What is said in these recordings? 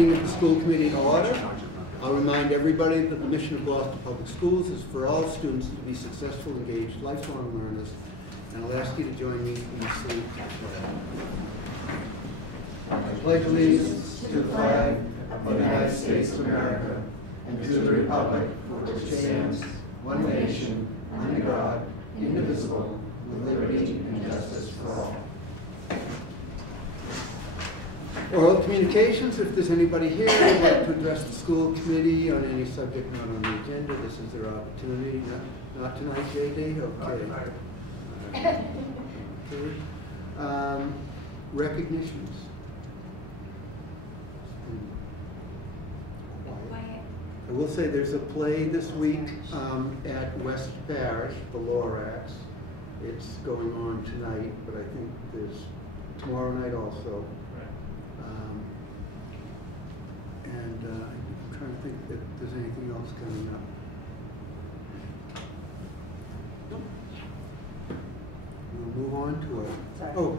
The school committee to order. I'll remind everybody that the mission of Gloucester Public Schools is for all students to be successful, engaged, lifelong learners. And I'll ask you to join me in the salute. I pledge allegiance to the flag of the United States of America and to the republic for which it stands, one nation, under God, indivisible, with liberty and justice for all. Oral communications, if there's anybody here who would like to address the school committee on any subject not on the agenda, this is their opportunity. Not tonight, JD? Okay. Okay. Recognitions. I will say there's a play this week at West Parish, the Lorax. It's going on tonight, but I think there's tomorrow night also. I'm trying to think if there's anything else coming up. Nope. We'll move on to it. Oh.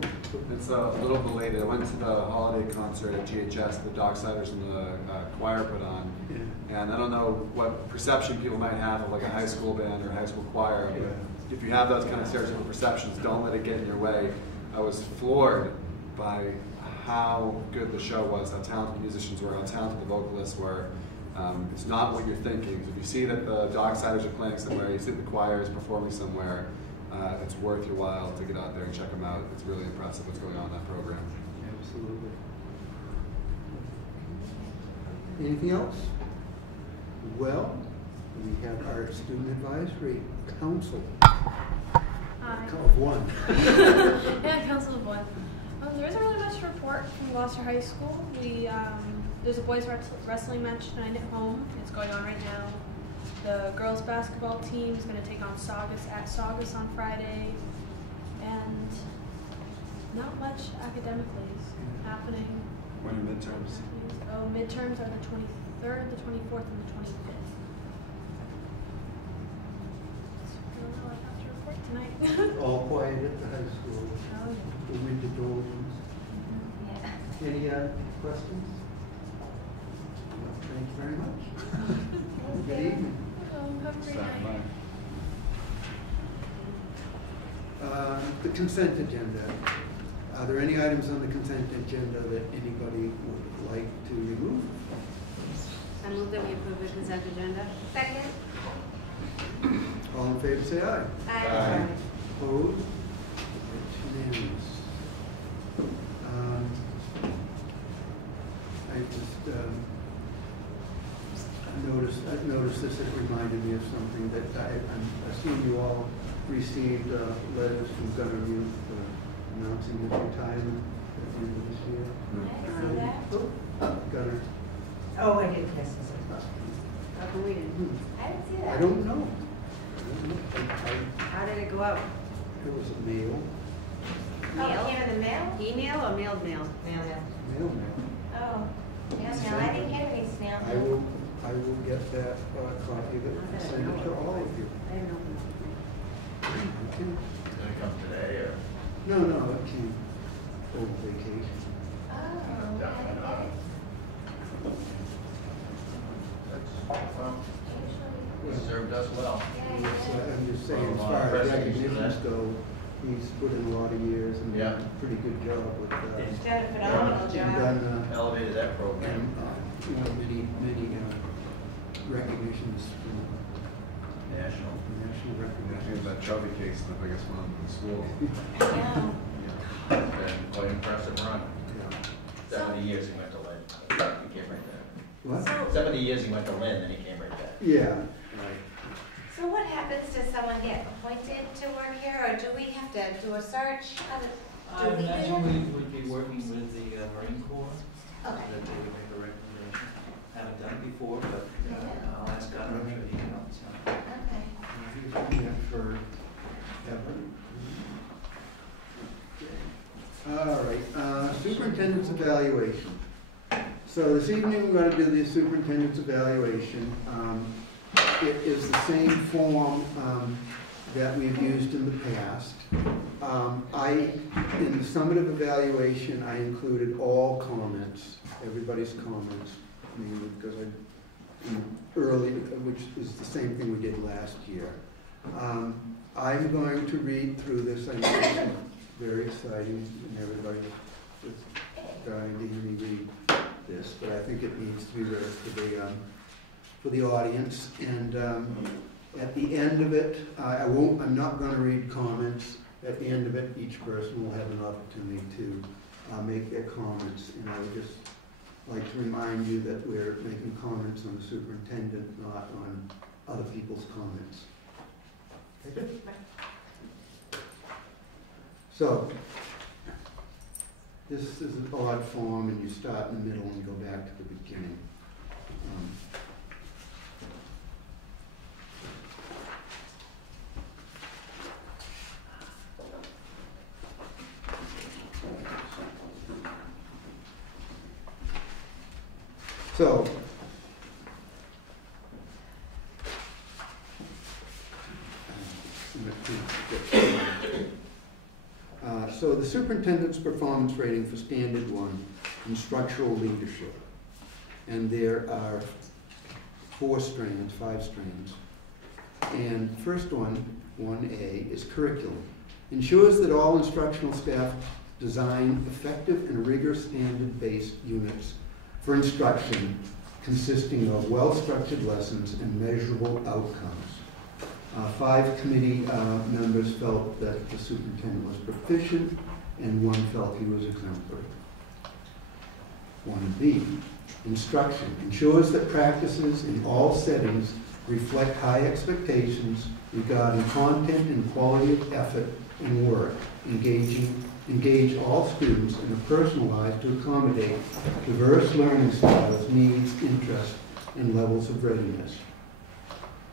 It's a little belated. I went to the holiday concert at GHS, the Docksiders and the choir put on. Yeah. And I don't know what perception people might have of like a high school band or high school choir, but if you have those kind of stereotypical perceptions, don't let it get in your way. I was floored by how good the show was, how talented the musicians were, how talented the vocalists were. It's not what you're thinking. If you see that the Docksiders are playing somewhere, you see the choir is performing somewhere, it's worth your while to get out there and check them out. It's really impressive what's going on in that program. Absolutely. Anything else? Well, we have our Student Advisory Council. Of one. Yeah, Council of One. There isn't really much to report from Gloucester High School. There's a boys wrestling match tonight at home. It's going on right now. The girls basketball team is going to take on Saugus at Saugus on Friday. And not much academically is happening. When are midterms? Oh, midterms are the 23rd, the 24th, and the 25th. I don't know what I have to report tonight. All quiet at the high school. Oh, yeah. The winter doldrums. Yeah. Any questions? Well, thank you very much. Good evening. Have a great night. The consent agenda. Are there any items on the consent agenda that anybody would like to remove? I move that we approve the consent agenda. Second. All in favor, say aye. Aye. Opposed? It's unanimous. I noticed this. It reminded me of something that I assume you all received letters from Gunner Youth announcing his retirement at the end of this year. I see that. Gunner. Oh, I did. Yes. How come we didn't? I didn't see that. I don't know. How did it go out? It was a mail. Oh, it came in the mail? Email or mailed mail? Mail. Mail. Oh, mail. I didn't get any snail mail. I will get that copy of it and send it to all of you. I didn't open it. Okay. Did it come today or? No, it came over vacation. Oh, Definitely not. That's fun. It served us well. I'm just saying, as far as recognitions go, he's put in a lot of years and done a pretty good job with that. He's done a phenomenal And job. done, Elevated that program. many recognitions from National. national recognition. That chubby cake's the biggest one in the school. Yeah. It's been quite an impressive run. Yeah. 70 years he went to Lynn. He came right there. What? 70 years he went to Lynn, then he came right back. Yeah. Right. So what happens? Does someone get appointed to work here, or do we have to do a search? I imagine we would be working with the Marine Corps. Okay. That they would make a recommendation. Haven't done it before, but I'll ask God, I'm sure he can help us out. Okay. He's doing that for Evan. All right, superintendent's evaluation. So this evening we're going to do the superintendent's evaluation. It is the same form that we've used in the past. In the summative evaluation, I included all comments, everybody's comments, because which is the same thing we did last year. I'm going to read through this. I know it's very exciting, and everybody is dying to hear me read this, but I think it needs to be read for the audience. And at the end of it, I'm not going to read comments. At the end of it, each person will have an opportunity to make their comments. And I would just like to remind you that we're making comments on the superintendent, not on other people's comments. Okay? So, this is an odd form, and you start in the middle and go back to the beginning. So, so the superintendent's performance rating for standard 1 in structural leadership, and there are 5 strands. And the first one, 1A, is curriculum. Ensures that all instructional staff design effective and rigorous standard-based units for instruction consisting of well-structured lessons and measurable outcomes. 5 committee members felt that the superintendent was proficient, and 1 felt he was exemplary. 1B, instruction. Ensures that practices in all settings reflect high expectations regarding content and quality of effort and work, engage all students in a personal life to accommodate diverse learning styles, needs, interests, and levels of readiness.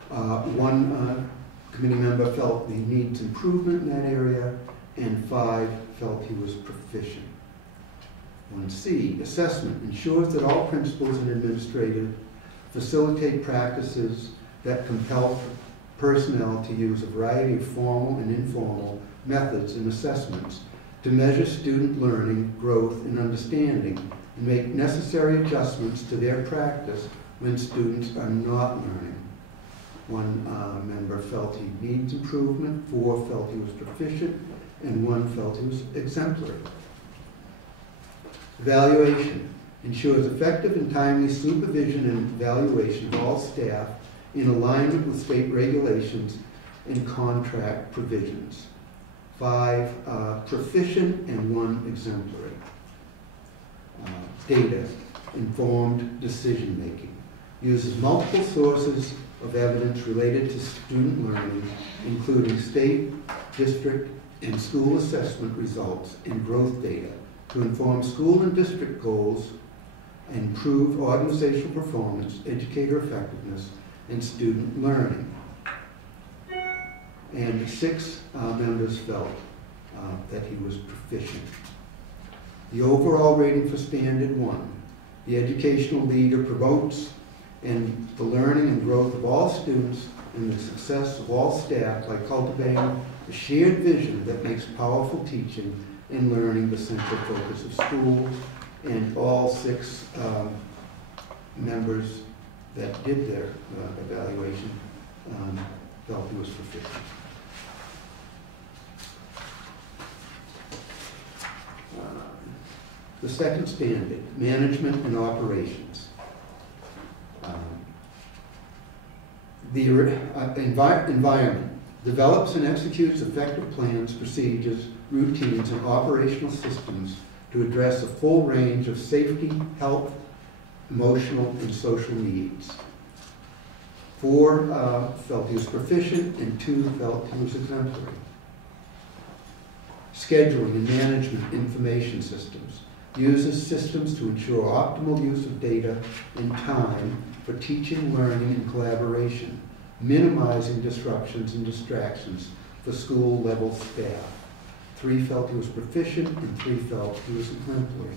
1 committee member felt he needs improvement in that area, and 5 felt he was proficient. 1C, assessment. Ensures that all principals and administrators facilitate practices that compel personnel to use a variety of formal and informal methods and assessments to measure student learning, growth, and understanding, and make necessary adjustments to their practice when students are not learning. 1 member felt he needs improvement, 4 felt he was proficient, and 1 felt he was exemplary. Evaluation. Ensures effective and timely supervision and evaluation of all staff in alignment with state regulations and contract provisions. 5 proficient and 1 exemplary. Data. Informed decision making. Uses multiple sources of evidence related to student learning, including state, district, and school assessment results and growth data to inform school and district goals, improve organizational performance, educator effectiveness, and student learning. And 6 members felt that he was proficient. The overall rating for standard 1. The educational leader promotes and the learning and growth of all students and the success of all staff by cultivating a shared vision that makes powerful teaching and learning the central focus of school. And all 6 members that did their evaluation felt he was proficient. The second standard, management and operations. The environment develops and executes effective plans, procedures, routines, and operational systems to address a full range of safety, health, emotional, and social needs. 4 felt he was proficient, and 2 felt he was exemplary. Scheduling and management information systems. Uses systems to ensure optimal use of data and time for teaching, learning, and collaboration, minimizing disruptions and distractions for school-level staff. 3 felt he was proficient, and 3 felt he was exemplary.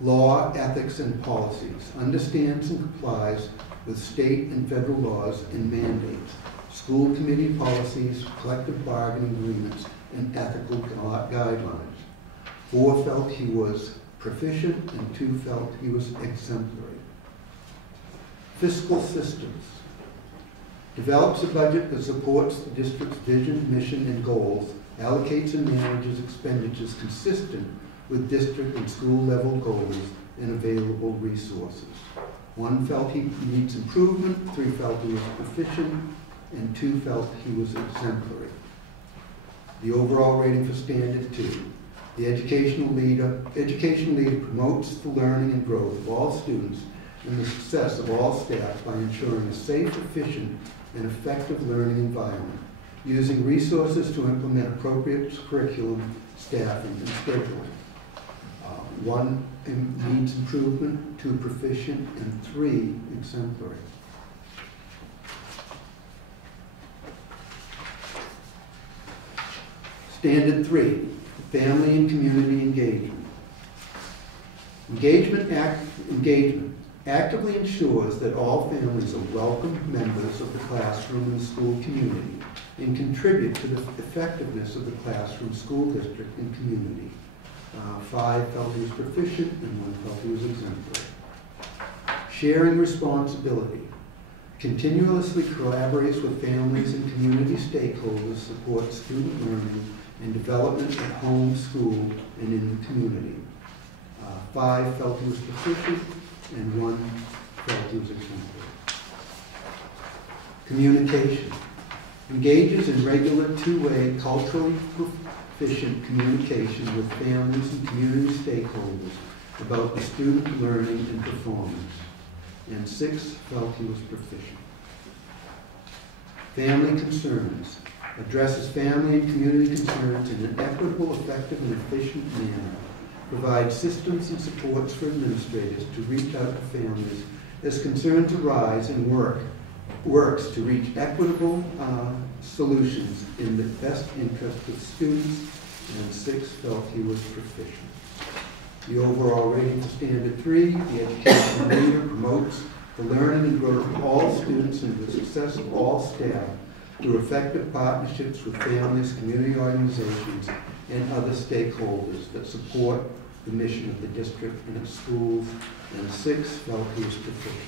Law, ethics, and policies. Understands and complies with state and federal laws and mandates. school committee policies, collective bargaining agreements, and ethical guidelines. 4 felt he was proficient, and 2 felt he was exemplary. Fiscal systems. Develops a budget that supports the district's vision, mission, and goals, allocates and manages expenditures consistent with district and school level goals and available resources. 1 felt he needs improvement, 3 felt he was proficient, and 2 felt he was exemplary. The overall rating for standard 2. The education leader promotes the learning and growth of all students and the success of all staff by ensuring a safe, efficient, and effective learning environment, using resources to implement appropriate curriculum, staffing, and scheduling. 1 needs improvement, 2 proficient, and 3 exemplary. Standard 3, family and community engagement. Engagement actively ensures that all families are welcome members of the classroom and school community and contribute to the effectiveness of the classroom, school district, and community. 5 felt he was proficient and 1 felt he was exemplary. Sharing responsibility. Continuously collaborates with families and community stakeholders, supports student learning and development at home, school, and in the community. 5 felt he was proficient and 1 felt he was exemplary. Communication. Engages in regular two-way, culturally proficient communication with families and community stakeholders about the student learning and performance. And 6 felt he was proficient. Family concerns. Addresses family and community concerns in an equitable, effective, and efficient manner. Provides systems and supports for administrators to reach out to families as concerns arise and works to reach equitable solutions in the best interest of students, and 6 felt he was proficient. The overall rating for standard 3, the education leader promotes the learning and growth of all students and the success of all staff through effective partnerships with families, community organizations, and other stakeholders that support the mission of the district and its schools, and 6 felt he was proficient.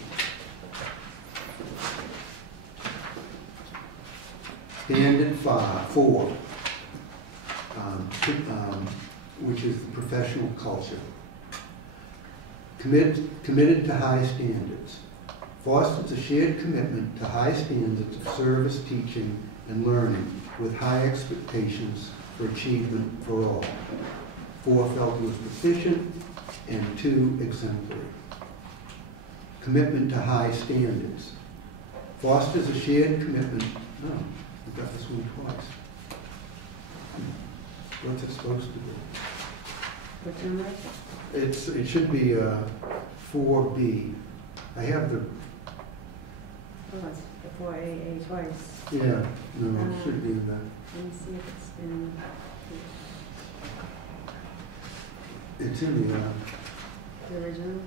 Standard 4, which is the professional culture. Committed to high standards. Fosters a shared commitment to high standards of service, teaching, and learning with high expectations for achievement for all. 4 felt he was proficient and 2 exemplary. Commitment to high standards. Fosters a shared commitment. No, we got this one twice. What's it supposed to be? What's in there? It should be 4B. I have the, Oh, it's the 4AA twice. yeah, no, it should be in that. Let me see if it's in. It's in the, The original?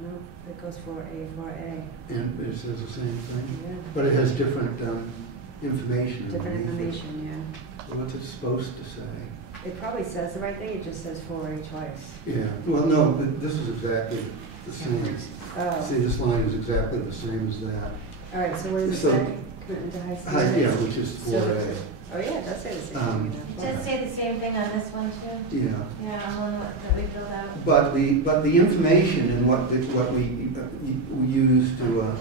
No, it goes 4A. and it says the same thing, Yeah. but it has different information. Different underneath it. information, Well, what's it supposed to say? yeah. It probably says the right thing, it just says 4A twice. Yeah, well, no, but this is exactly the same. Oh, See, this line is exactly the same as that. all right, so what does it So- say? Commitment to high standards? Yeah, which is 4A. Oh, yeah, it does say the same Um, thing. It does say the same thing on this one too? Yeah. Yeah, on one that we filled out. But the information and what we used to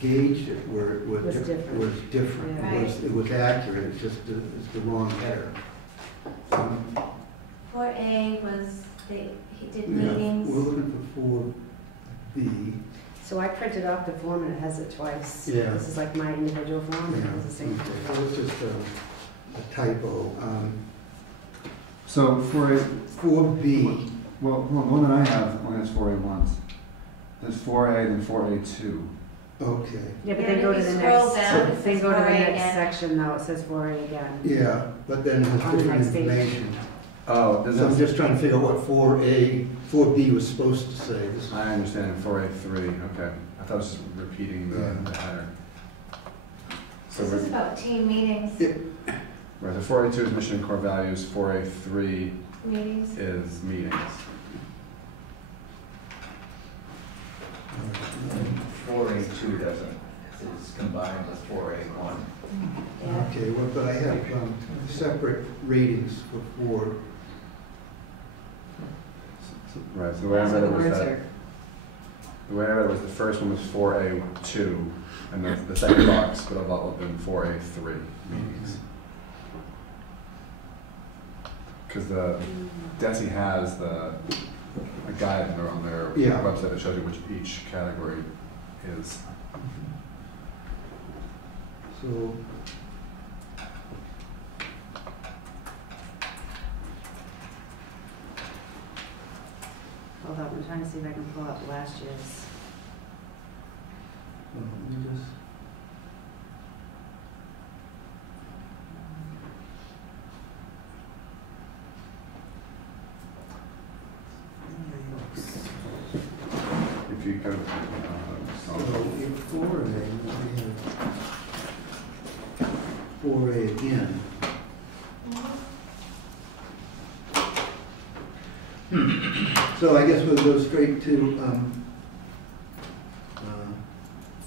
gauge it Was different. was different. Yeah. It was accurate. It's just it's the wrong header. 4A was, he did Yeah, meetings. we're looking for 4B. So I printed off the form and it has it twice. Yeah. This is like my individual form, and it has the same Okay. thing. So it's just a typo. So for a, 4B. well, the one that I have only has 4A once. There's 4A and then 4A2. Okay. Yeah, but Yeah, then go to if the you scroll next, down, it then says go to the 4A next again. section though, it says 4A again. Yeah, but then it has On the different next page. information. Oh, does So I'm it? just trying to figure out what 4A 4B was supposed to say. This I understand 4A3, okay. I thought it was just repeating the header. So This is about team meetings. right, so 4A2 is mission and core values, 4A3 Meetings. is meetings. 4A2 doesn't, is combined with 4A1. Yeah. Okay, well, but I have separate ratings for 4. Right, so the way I read it was that, the way I read it was the first one was 4A2, and the second box would have been 4A3 meetings. Because the DESI has a guide on their Yeah. website that shows you which each category is. So, Hold up, I'm trying to see if I can pull up last year's. let me just. If you go to So in 4A, we have 4A again. So I guess we'll go straight to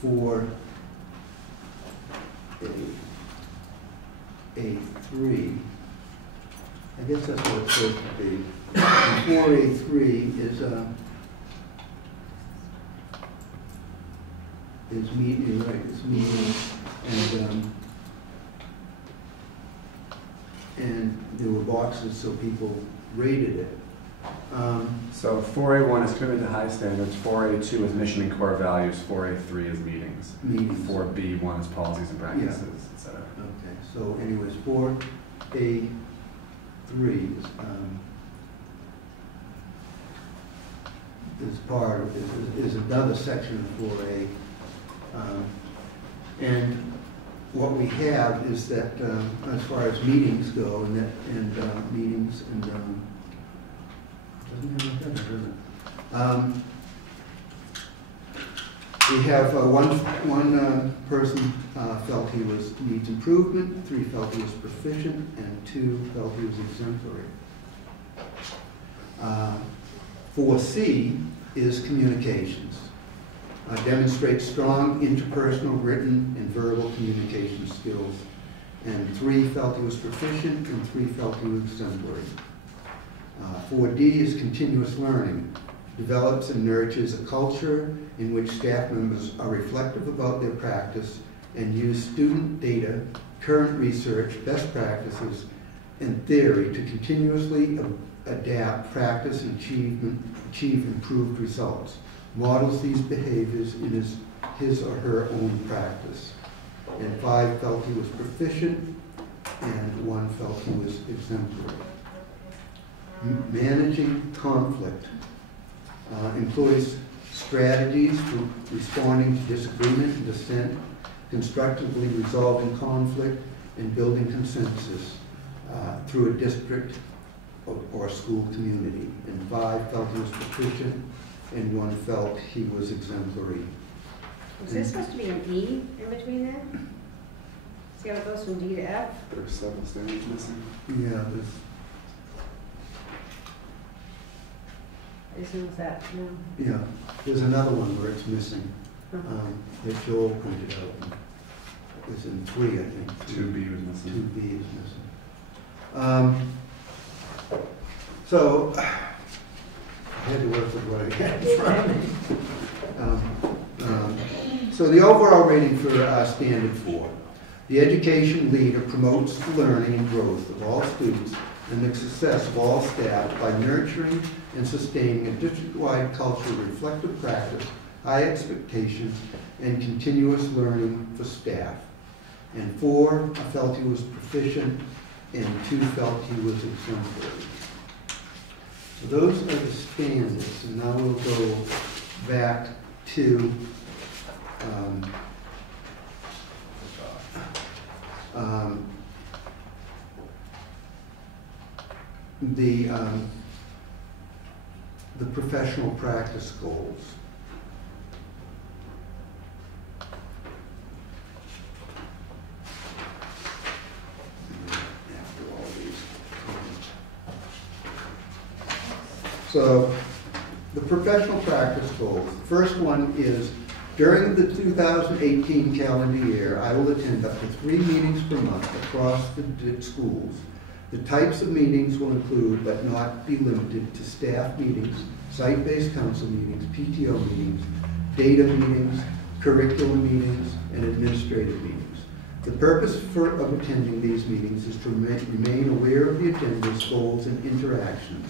4A3. I guess that's what it's supposed to be. 4A3 is meeting, right, it's meeting, and there were boxes so people rated it. So 4A1 is commitment to high standards, 4A2 is mission and core values, 4A3 is meetings. Meetings. 4B1 is policies and practices, etc. Okay, so anyways, 4A3 is part of, is another section of 4A. And what we have is that as far as meetings go, and meetings and doesn't have a header, does it? We have one person felt he needs improvement, 3 felt he was proficient, and 2 felt he was exemplary. 4C is communications. Demonstrates strong interpersonal, written, and verbal communication skills. And 3 felt he was proficient, and 3 felt he was exemplary. 4D is continuous learning. Develops and nurtures a culture in which staff members are reflective about their practice and use student data, current research, best practices, and theory to continuously adapt practice and achieve improved results. Models these behaviors in his or her own practice. And 5 felt he was proficient, and 1 felt he was exemplary. Managing conflict. Employs strategies for responding to disagreement and dissent, constructively resolving conflict, and building consensus through a district or school community. And 5 felt he was proficient, and 1 felt he was exemplary. Was there supposed to be an E in between there? See how it goes from D to F? There are several standards missing. Yeah, I assume it's that, no? yeah. There's another one where it's missing. That Joel pointed out. It's in 3, I think. 2B was missing. 2B is missing. So I had to work with what I had in front of me. So the overall rating for Standard 4. The education leader promotes the learning and growth of all students and the success of all staff by nurturing and sustaining a district-wide culture of reflective practice, high expectations, and continuous learning for staff. And 4 felt he was proficient, and 2 felt he was exemplary. So those are the standards, and now we'll go back to the professional practice goals. After all these. So, the professional practice goals. The first one is, during the 2018 calendar year, I will attend up to 3 meetings per month across the schools. The types of meetings will include, but not be limited to, staff meetings, site-based council meetings, PTO meetings, data meetings, curriculum meetings, and administrative meetings. The purpose of attending these meetings is to remain aware of the agendas, goals, and interactions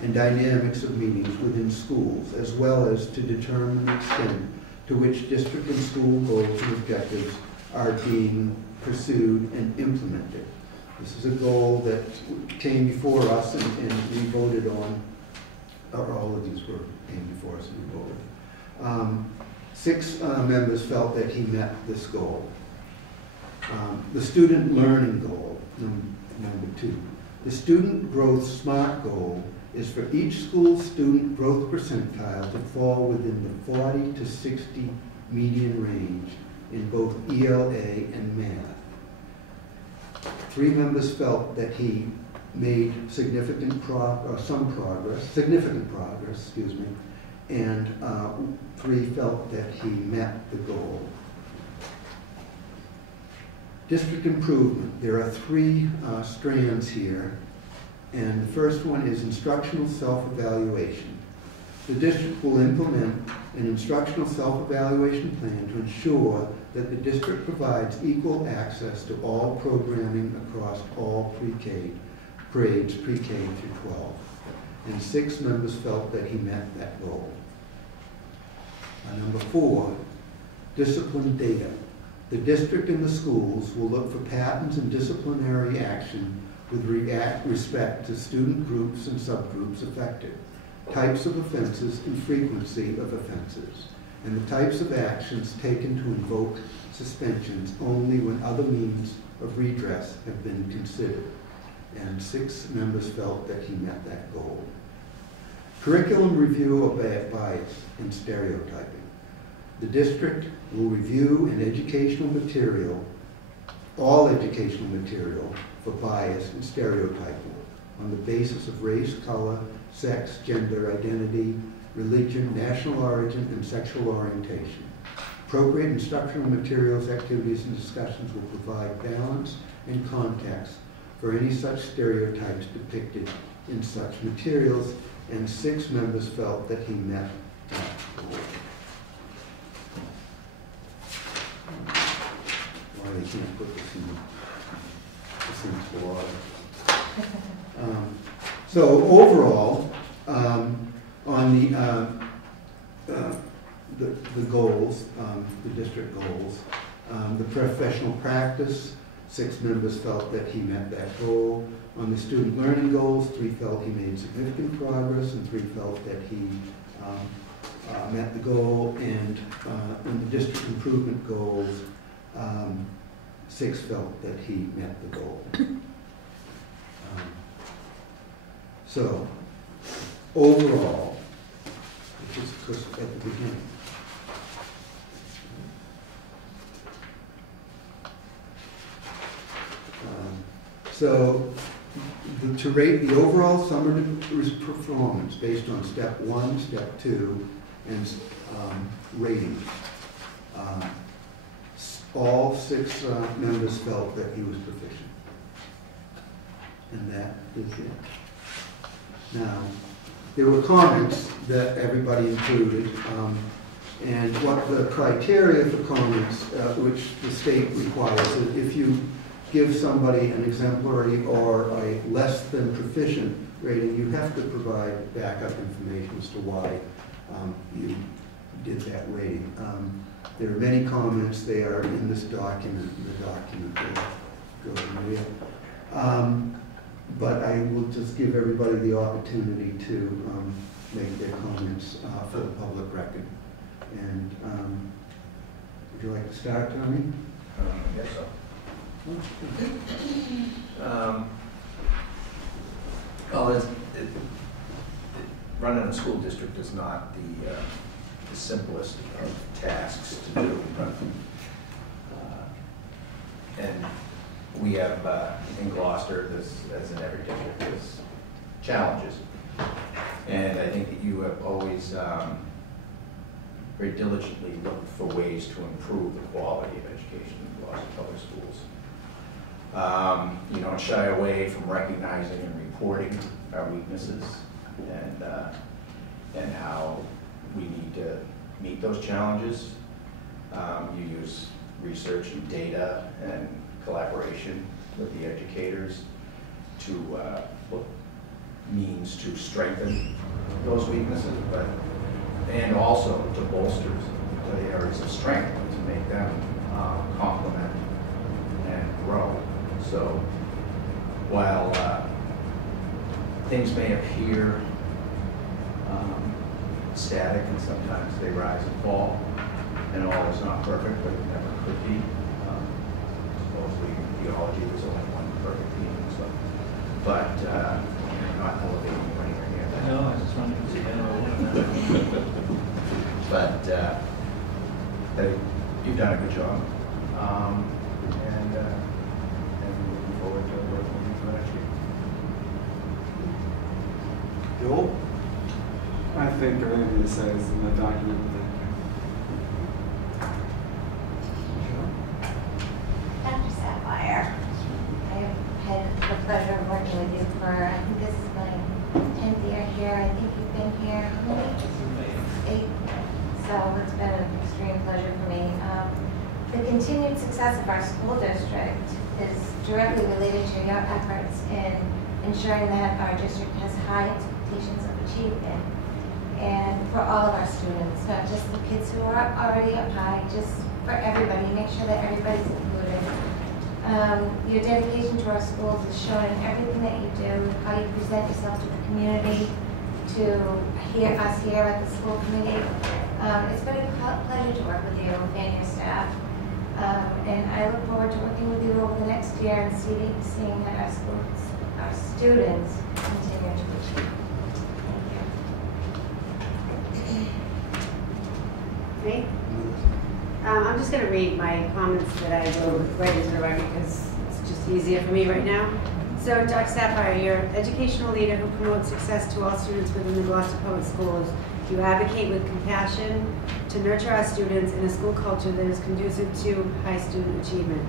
and dynamics of meetings within schools, as well as to determine the extent to which district and school goals and objectives are being pursued and implemented. This is a goal that came before us and we voted on, or all of these came before us and we voted. 6 members felt that he met this goal. The student learning goal, number 2. The student growth SMART goal is for each school student growth percentile to fall within the 40 to 60 median range in both ELA and math. 3 members felt that he made significant progress, and 3 felt that he met the goal. District improvement. There are 3 strands here, and the first one is instructional self-evaluation. The district will implement an instructional self-evaluation plan to ensure that the district provides equal access to all programming across all pre-K grades, pre-K through 12. And 6 members felt that he met that goal. Number 4, discipline data. The district and the schools will look for patterns in disciplinary action with respect to student groups and subgroups affected, types of offenses and frequency of offenses, and the types of actions taken to invoke suspensions only when other means of redress have been considered. And 6 members felt that he met that goal. Curriculum review of bias and stereotyping. The district will review an educational material, all educational material, for bias and stereotyping on the basis of race, color, sex, gender, identity, religion, national origin, and sexual orientation. Appropriate instructional materials, activities, and discussions will provide balance and context for any such stereotypes depicted in such materials, and 6 members felt that he met that goal. Why they can't put this in the water. So overall, on the goals, the district goals, the professional practice, 6 members felt that he met that goal. On the student learning goals, 3 felt he made significant progress, and 3 felt that he met the goal. And in the district improvement goals, 6 felt that he met the goal. So, overall, which is of course at the beginning, so to rate the overall summer performance based on step 1, step 2, and rating. All 6 members felt that he was proficient. And that is it. Now, there were comments that everybody included, and what the criteria for comments, which the state requires, is if you give somebody an exemplary or a less than proficient rating, you have to provide backup information as to why you did that rating. There are many comments. They are in this document. The document will go to Maria. But I will just give everybody the opportunity to make their comments for the public record. And would you like to start, Tommy? Yes, sir. running a school district is not the simplest of tasks to do. And we have, in Gloucester, this, as in every district, there's challenges. And I think that you have always very diligently looked for ways to improve the quality of education in Gloucester Public Schools. You don't shy away from recognizing and reporting our weaknesses and how we need to meet those challenges. You use research and data and collaboration with the educators to look means to strengthen those weaknesses, and also to bolster the areas of strength to make them complement and grow. So while things may appear static and sometimes they rise and fall, and all is not perfect, but it never could be. Supposedly in theology there's only one perfect being, so. But not elevating you anywhere near that. No, I just wanted to see But you've done a good job, and we're looking forward to working with you for next year. Joel? I think everything it says in the document. Dr. Sapphire, I have had the pleasure of working with you for, I think this is my 10th year here. I think you've been here, how many? 8. So it's been an extreme pleasure for me. The continued success of our school district is directly related to your efforts in ensuring that our district has high expectations of achievement. And for all of our students, not just the kids who are already up high, just for everybody, make sure that everybody's included. Your dedication to our schools is shown in everything that you do, how you present yourself to the community, to us here at the school committee. It's been a pleasure to work with you and your staff. And I look forward to working with you over the next year and seeing that our students continue to achieve. Me? I'm just going to read my comments that I wrote right into the record because it's just easier for me right now. So, Dr. Sapphire, you're an educational leader who promotes success to all students within the Gloucester Public Schools. You advocate with compassion to nurture our students in a school culture that is conducive to high student achievement.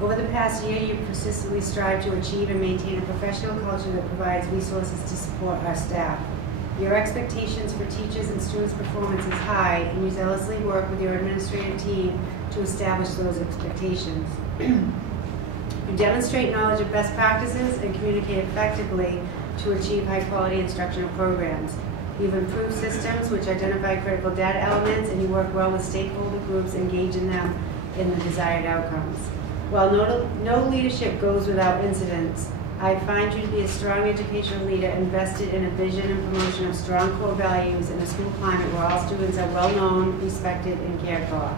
Over the past year, you persistently strive to achieve and maintain a professional culture that provides resources to support our staff. Your expectations for teachers and students' performance is high, and you zealously work with your administrative team to establish those expectations. You demonstrate knowledge of best practices and communicate effectively to achieve high-quality instructional programs. You've improved systems which identify critical data elements, and you work well with stakeholder groups, engaging them in the desired outcomes. While no leadership goes without incidents, I find you to be a strong educational leader invested in a vision and promotion of strong core values in a school climate where all students are well known, respected, and cared for.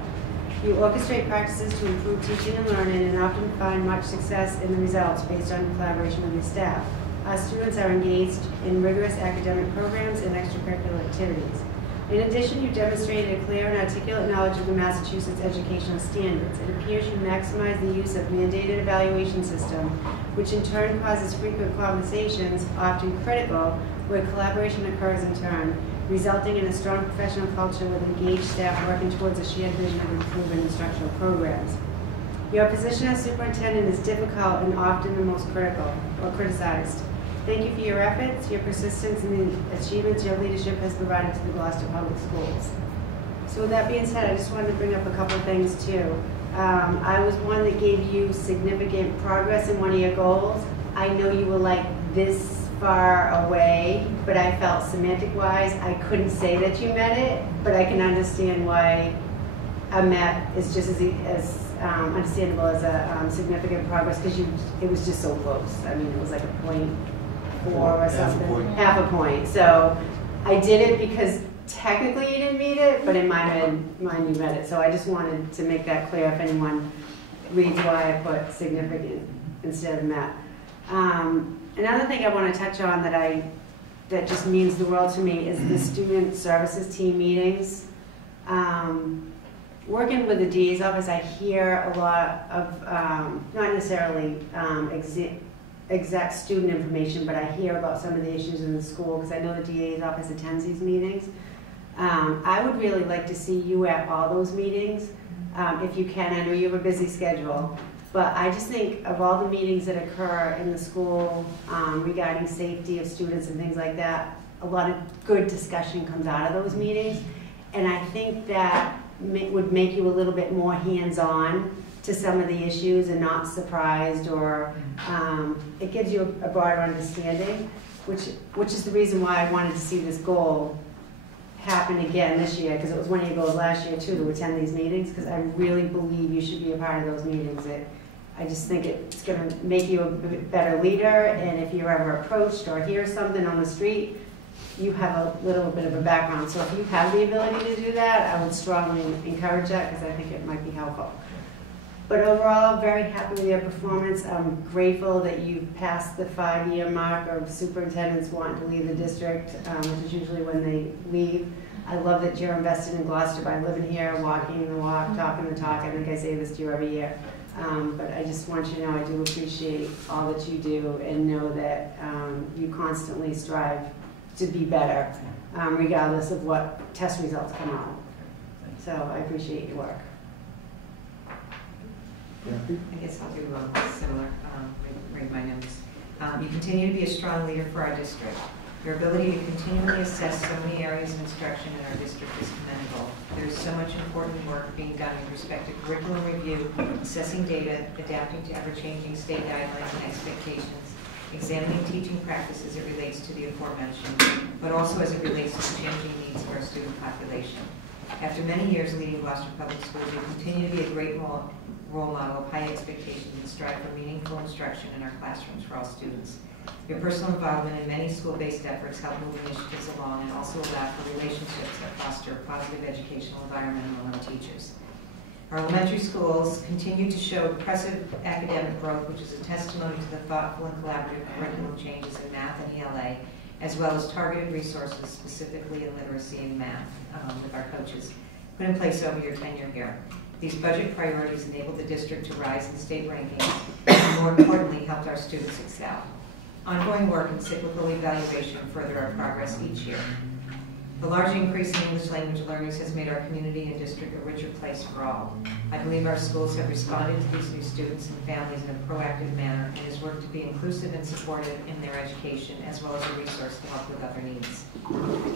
You orchestrate practices to improve teaching and learning and often find much success in the results based on collaboration with your staff. Our students are engaged in rigorous academic programs and extracurricular activities. In addition, you demonstrated a clear and articulate knowledge of the Massachusetts educational standards. It appears you maximize the use of mandated evaluation system, which in turn causes frequent conversations, often critical, where collaboration occurs in turn, resulting in a strong professional culture with engaged staff working towards a shared vision of improving instructional programs. Your position as superintendent is difficult and often the most critical or criticized. Thank you for your efforts, your persistence, and the achievements your leadership has provided to the Gloucester Public Schools. So with that being said, I just wanted to bring up a couple of things too. I was one that gave you significant progress in one of your goals. I know you were like this far away, but I felt semantic-wise, I couldn't say that you met it, but I can understand why a met is just as understandable as a significant progress because it was just so close. I mean, it was like a 0.4 or something. Half a point. So I did it because technically you didn't meet it, but in my mind you met it. So I just wanted to make that clear if anyone reads why I put significant instead of met. Another thing I want to touch on that I that just means the world to me is the student services team meetings. Working with the DA's office, I hear a lot of, not necessarily exact student information, but I hear about some of the issues in the school because I know the DA's office attends these meetings. I would really like to see you at all those meetings, if you can. I know you have a busy schedule, but I just think of all the meetings that occur in the school regarding safety of students and things like that, a lot of good discussion comes out of those meetings, and I think that would make you a little bit more hands-on to some of the issues and not surprised, or it gives you a broader understanding, which is the reason why I wanted to see this goal happen again this year, because it was one of your goals last year too, to attend these meetings, because I really believe you should be a part of those meetings. I just think it's going to make you a better leader, and if you're ever approached or hear something on the street, you have a little bit of a background. So if you have the ability to do that, I would strongly encourage that, because I think it might be helpful. But overall, very happy with your performance. I'm grateful that you passed the 5-year mark of superintendents wanting to leave the district, which is usually when they leave. I love that you're invested in Gloucester by living here, walking the walk, talking the talk. I think I say this to you every year. But I just want you to know I do appreciate all that you do, and know that you constantly strive to be better, regardless of what test results come out. So I appreciate your work. I guess I'll do similar, read my notes. You continue to be a strong leader for our district. Your ability to continually assess so many areas of instruction in our district is commendable. There is so much important work being done with respect to curriculum review, assessing data, adapting to ever-changing state guidelines and expectations, examining teaching practice as it relates to the aforementioned, but also as it relates to the changing needs of our student population. After many years leading Gloucester Public Schools, you continue to be a great role model of high expectations and strive for meaningful instruction in our classrooms for all students. Your personal involvement in many school-based efforts help move initiatives along and also allow for relationships that foster a positive educational environment among our teachers. Our elementary schools continue to show impressive academic growth, which is a testimony to the thoughtful and collaborative curriculum changes in math and ELA, as well as targeted resources specifically in literacy and math with our coaches, put in place over your tenure here. These budget priorities enabled the district to rise in state rankings, and more importantly, helped our students excel. Ongoing work and cyclical evaluation further our progress each year. The large increase in English language learners has made our community and district a richer place for all. I believe our schools have responded to these new students and families in a proactive manner, and has worked to be inclusive and supportive in their education, as well as a resource to help with other needs.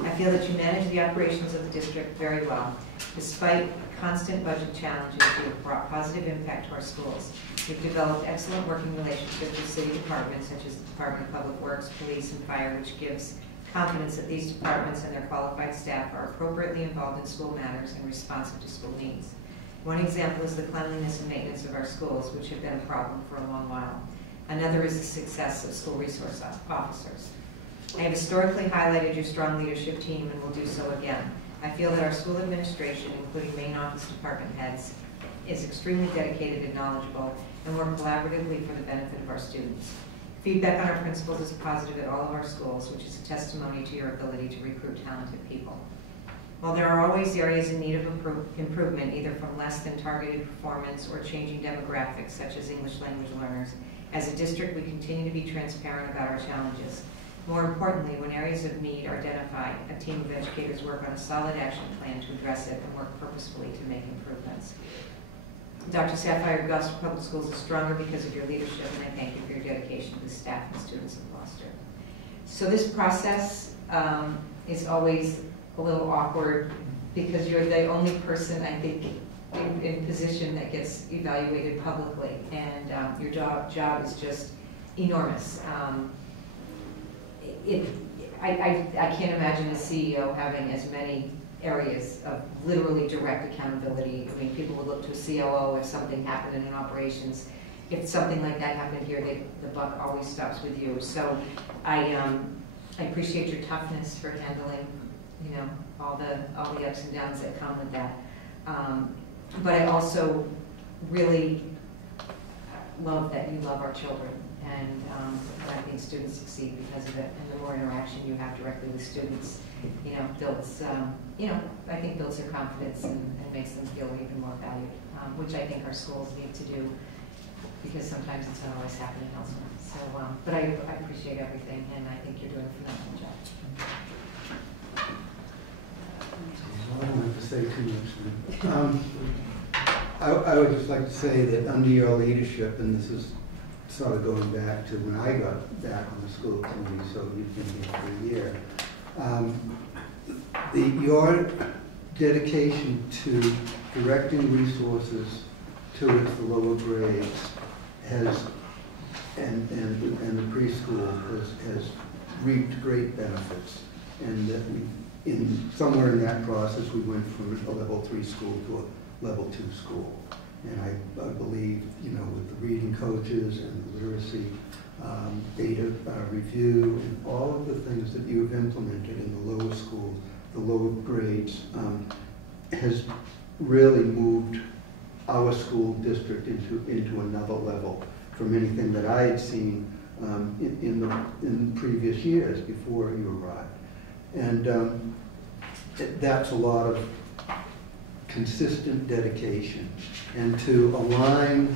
I feel that you manage the operations of the district very well. Despite constant budget challenges, you have brought positive impact to our schools. We've developed excellent working relationships with city departments, such as the Department of Public Works, Police, and Fire, which gives confidence that these departments and their qualified staff are appropriately involved in school matters and responsive to school needs. One example is the cleanliness and maintenance of our schools, which have been a problem for a long while. Another is the success of school resource officers. I have historically highlighted your strong leadership team and will do so again. I feel that our school administration, including main office department heads, is extremely dedicated and knowledgeable, and work collaboratively for the benefit of our students. Feedback on our principals is positive at all of our schools, which is a testimony to your ability to recruit talented people. While there are always areas in need of improvement, either from less than targeted performance or changing demographics, such as English language learners, as a district we continue to be transparent about our challenges. More importantly, when areas of need are identified, a team of educators work on a solid action plan to address it and work purposefully to make improvements. Dr. Sapphire, Gloucester Public Schools is stronger because of your leadership, and I thank you for your dedication to the staff and students of Gloucester. So this process is always a little awkward, because you're the only person, I think, in position that gets evaluated publicly, and your job is just enormous. I can't imagine a CEO having as many areas of literally direct accountability. I mean, people would look to a COO if something happened in an operations. If something like that happened here, the buck always stops with you. So I appreciate your toughness for handling, you know, all the ups and downs that come with that. But I also really love that you love our children, and I think students succeed because of it. And the more interaction you have directly with students, builds, I think builds their confidence and makes them feel even more valued, which I think our schools need to do, because sometimes it's not always happening elsewhere. So, but I appreciate everything, and I think you're doing a phenomenal job. I don't have to say too much. I would just like to say that under your leadership, and this is sort of going back to when I got back on the school committee, so you've been here for a year, your dedication to directing resources towards the lower grades has, and the preschool has reaped great benefits, and that somewhere in that process we went from a level 3 school to a level 2 school. And I believe, with the reading coaches and the literacy data review and all of the things that you've implemented in the lower schools, the lower grades, has really moved our school district into another level from anything that I had seen in previous years before you arrived. And that's a lot of consistent dedication, and to align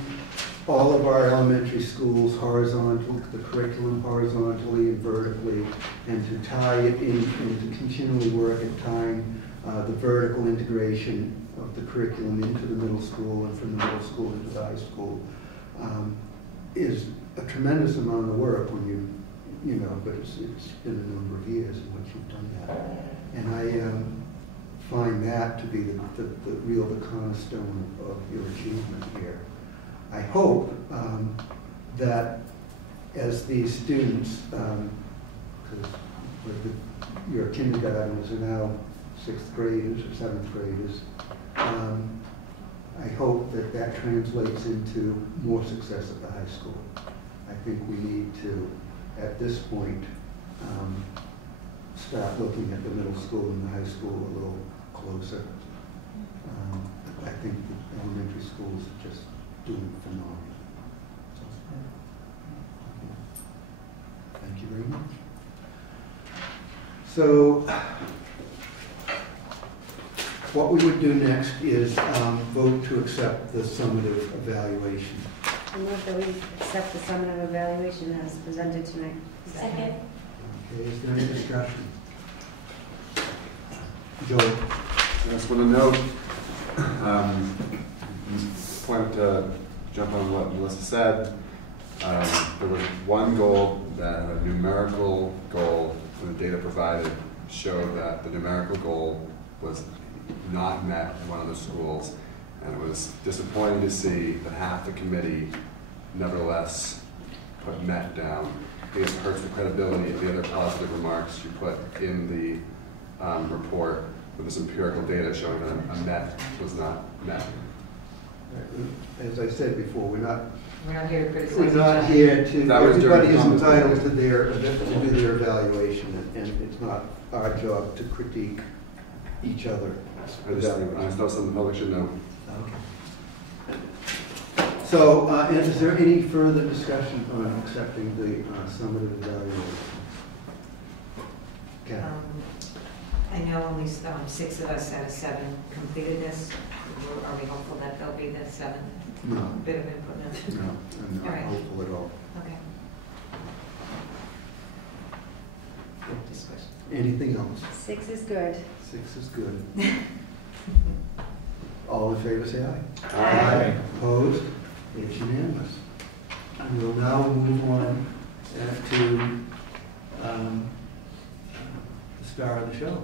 all of our elementary schools horizontally, the curriculum horizontally and vertically, and to tie it in and to continually work at tying the vertical integration of the curriculum into the middle school and from the middle school into the high school is a tremendous amount of work when but it's been a number of years in which you've done that. And I find that to be the cornerstone of your achievement here. I hope that as these students, because your kindergartners are now 6th graders or 7th graders, I hope that translates into more success at the high school. I think we need to, at this point, start looking at the middle school and the high school a little closer. I think the elementary schools are just doing phenomenal. Thank you very much. So, what we would do next is vote to accept the summative evaluation. I move that we accept the summative evaluation as presented tonight. Second. Okay, is there any discussion? Joe? I just want to note, point to jump on what Melissa said. There was one goal that a numerical goal, when the data provided showed that the numerical goal was not met in one of the schools, and it was disappointing to see that half the committee nevertheless put met down. It hurts the credibility of the other positive remarks you put in the report with this empirical data showing that a met was not met. As I said before, we're not here to criticize. We're not here to. That was everybody is during entitled to do their evaluation, and it's not our job to critique each other. I just thought something the public should know. Okay. So, is there any further discussion on accepting the summative evaluation? Okay. I know only 6 of us out of 7 completed this. Are we hopeful that there'll be the 7th No. bit of input now? No, I'm not All right. hopeful at all. Okay. Good discussion. Anything else? 6 is good. 6 is good. All in favor, say aye. Aye. Opposed? It's unanimous. And we'll now move on to the star of the show,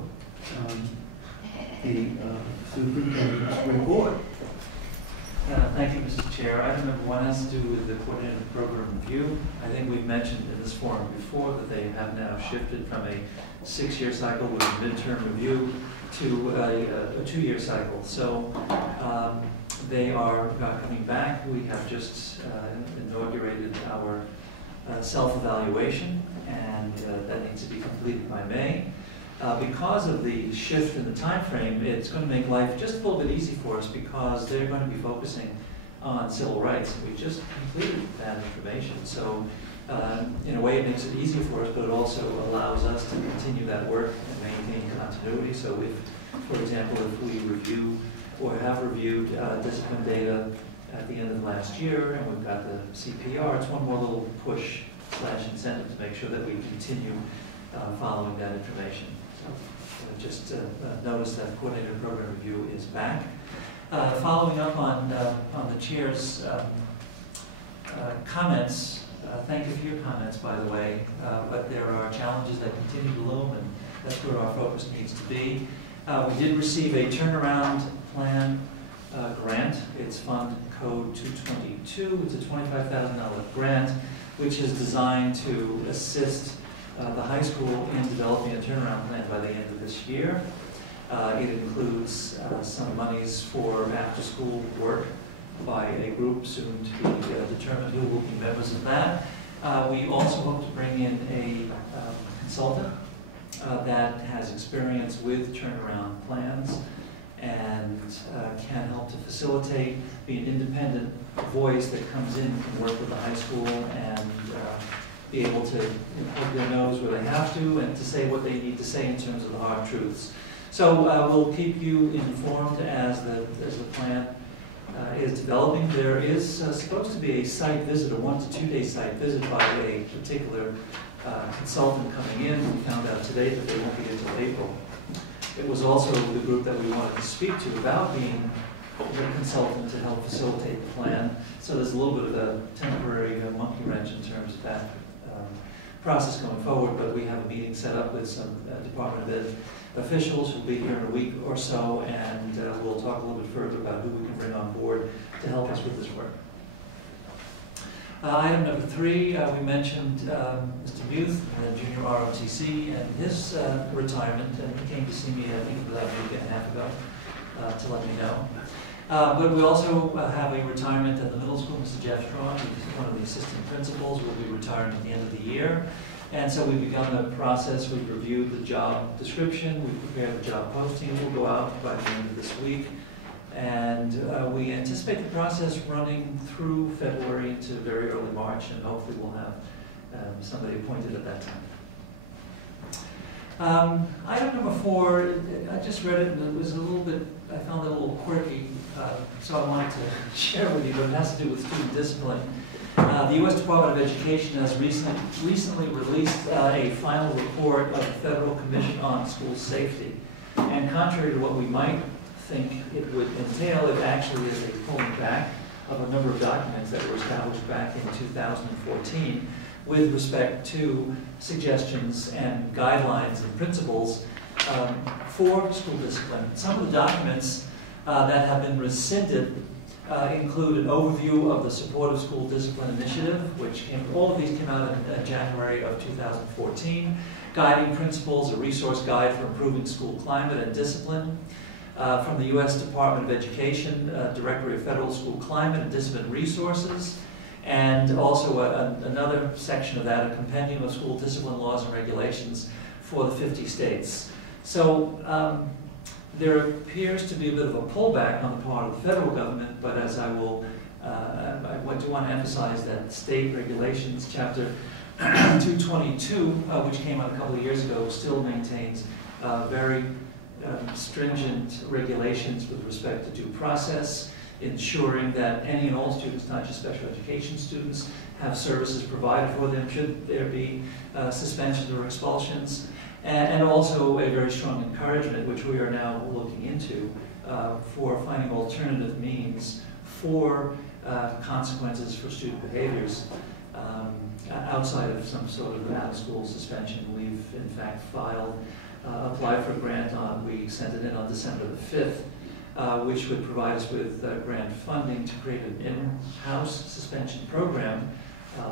the superintendent's report. Thank you, Mrs. Chair. Item number 1 has to do with the coordinated program review. I think we've mentioned in this forum before that they have now shifted from a 6-year cycle with a midterm review to a 2-year cycle. So they are coming back. We have just inaugurated our self-evaluation, and that needs to be completed by May. Because of the shift in the time frame, it's going to make life just a little bit easy for us because they're going to be focusing on civil rights. We just completed that information. So In a way, it makes it easier for us, but it also allows us to continue that work and maintain continuity. So if, for example, if we review or have reviewed discipline data at the end of last year and we've got the CPR, it's one more little push / incentive to make sure that we continue following that information. So just notice that coordinated program review is back. Following up on the chair's comments, thank you for your comments, by the way, but there are challenges that continue to loom, and that's where our focus needs to be. We did receive a turnaround plan grant. It's Fund Code 222. It's a $25,000 grant, which is designed to assist the high school in developing a turnaround plan by the end of this year. It includes some monies for after-school work by a group soon to be determined who will be members of that. We also hope to bring in a consultant that has experience with turnaround plans and can help to facilitate, be an independent voice that comes in, can work with the high school and be able to poke their nose where they have to and to say what they need to say in terms of the hard truths. So we'll keep you informed as the plan is developing. There is supposed to be a site visit, a 1 to 2 day site visit by a particular consultant coming in. We found out today that they won't be until April. It was also the group that we wanted to speak to about being the consultant to help facilitate the plan. So there's a little bit of a temporary monkey wrench in terms of that process going forward, but we have a meeting set up with some Department of Ed officials who will be here in a week or so, and we'll talk a little bit further about who we can bring on board to help us with this work. Item number 3, we mentioned Mr. Muth, the junior ROTC, and his retirement, and he came to see me, I think, about a week and a half ago to let me know. But we also have a retirement at the middle school. Mr. Jeff Strawn, who's one of the assistant principals, will be retiring at the end of the year. And so we've begun the process. We've reviewed the job description. We've prepared the job posting. We'll go out by the end of this week. And we anticipate the process running through February into very early March, and hopefully we'll have somebody appointed at that time. Item number 4, I just read it and it was a little bit, I found it a little quirky, so I wanted to share with you, but it has to do with student discipline. The U.S. Department of Education has recently released a final report of the Federal Commission on School Safety. And contrary to what we might think it would entail, it actually is a pulling back of a number of documents that were established back in 2014 with respect to suggestions and guidelines and principles for school discipline. Some of the documents that have been rescinded include an overview of the Supportive School Discipline Initiative, which all of these came out in January of 2014, guiding principles, a resource guide for improving school climate and discipline, from the U.S. Department of Education, Directory of Federal School Climate and Discipline Resources, and also another section of that, a compendium of school discipline laws and regulations for the 50 states. So there appears to be a bit of a pullback on the part of the federal government, but as I will, I do want to emphasize that state regulations, Chapter 222, which came out a couple of years ago, still maintains very stringent regulations with respect to due process, ensuring that any and all students, not just special education students, have services provided for them should there be suspensions or expulsions, and also a very strong encouragement, which we are now looking into, for finding alternative means for consequences for student behaviors outside of some sort of out-of-school suspension. We've in fact applied for a grant we sent it in on December the 5th, which would provide us with grant funding to create an in-house suspension program.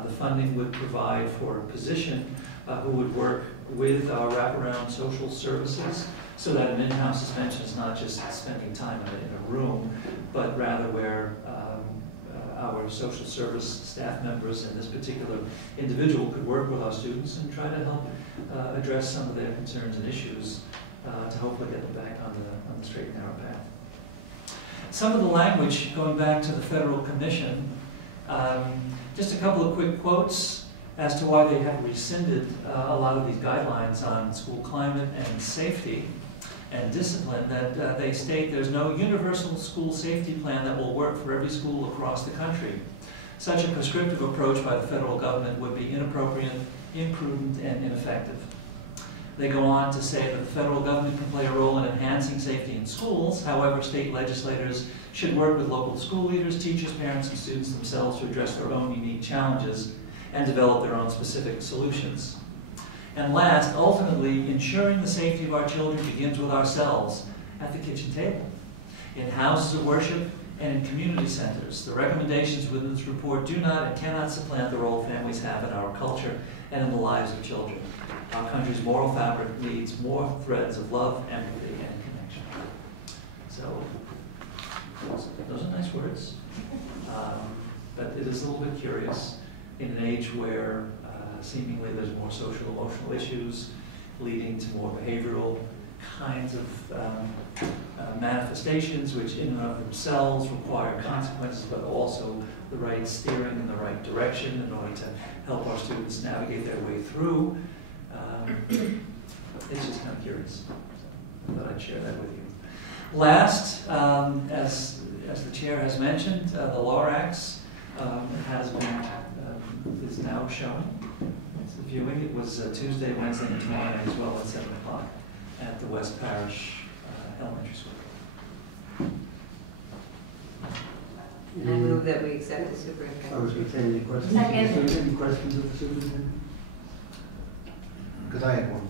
The funding would provide for a position who would work with our wraparound social services, so that an in-house suspension is not just spending time in a room, but rather where our social service staff members and this particular individual could work with our students and try to help address some of their concerns and issues to hopefully get them back on the straight and narrow path. Some of the language, going back to the Federal Commission, just a couple of quick quotes. as to why they have rescinded a lot of these guidelines on school climate and safety and discipline, that they state there's no universal school safety plan that will work for every school across the country. Such a prescriptive approach by the federal government would be inappropriate, imprudent, and ineffective. They go on to say that the federal government can play a role in enhancing safety in schools. However, state legislators should work with local school leaders, teachers, parents, and students themselves to address their own unique challenges and develop their own specific solutions. And last, ultimately, ensuring the safety of our children begins with ourselves at the kitchen table, in houses of worship, and in community centers. The recommendations within this report do not and cannot supplant the role families have in our culture and in the lives of children. Our country's moral fabric needs more threads of love, empathy, and connection. So, those are nice words, but it is a little bit curious in an age where seemingly there's more social emotional issues leading to more behavioral kinds of manifestations, which in and of themselves require consequences, but also the right steering in the right direction in order to help our students navigate their way through. It's just kind of curious. So I thought I'd share that with you. Last, as the chair has mentioned, the Lorax has been is now showing. It's viewing. It was Tuesday, Wednesday, and tomorrow night as well at 7 o'clock at the West Parish Elementary School. I move that we accept the superintendent. I was going to say, any questions? Second. Any questions of the superintendent? Because I had one.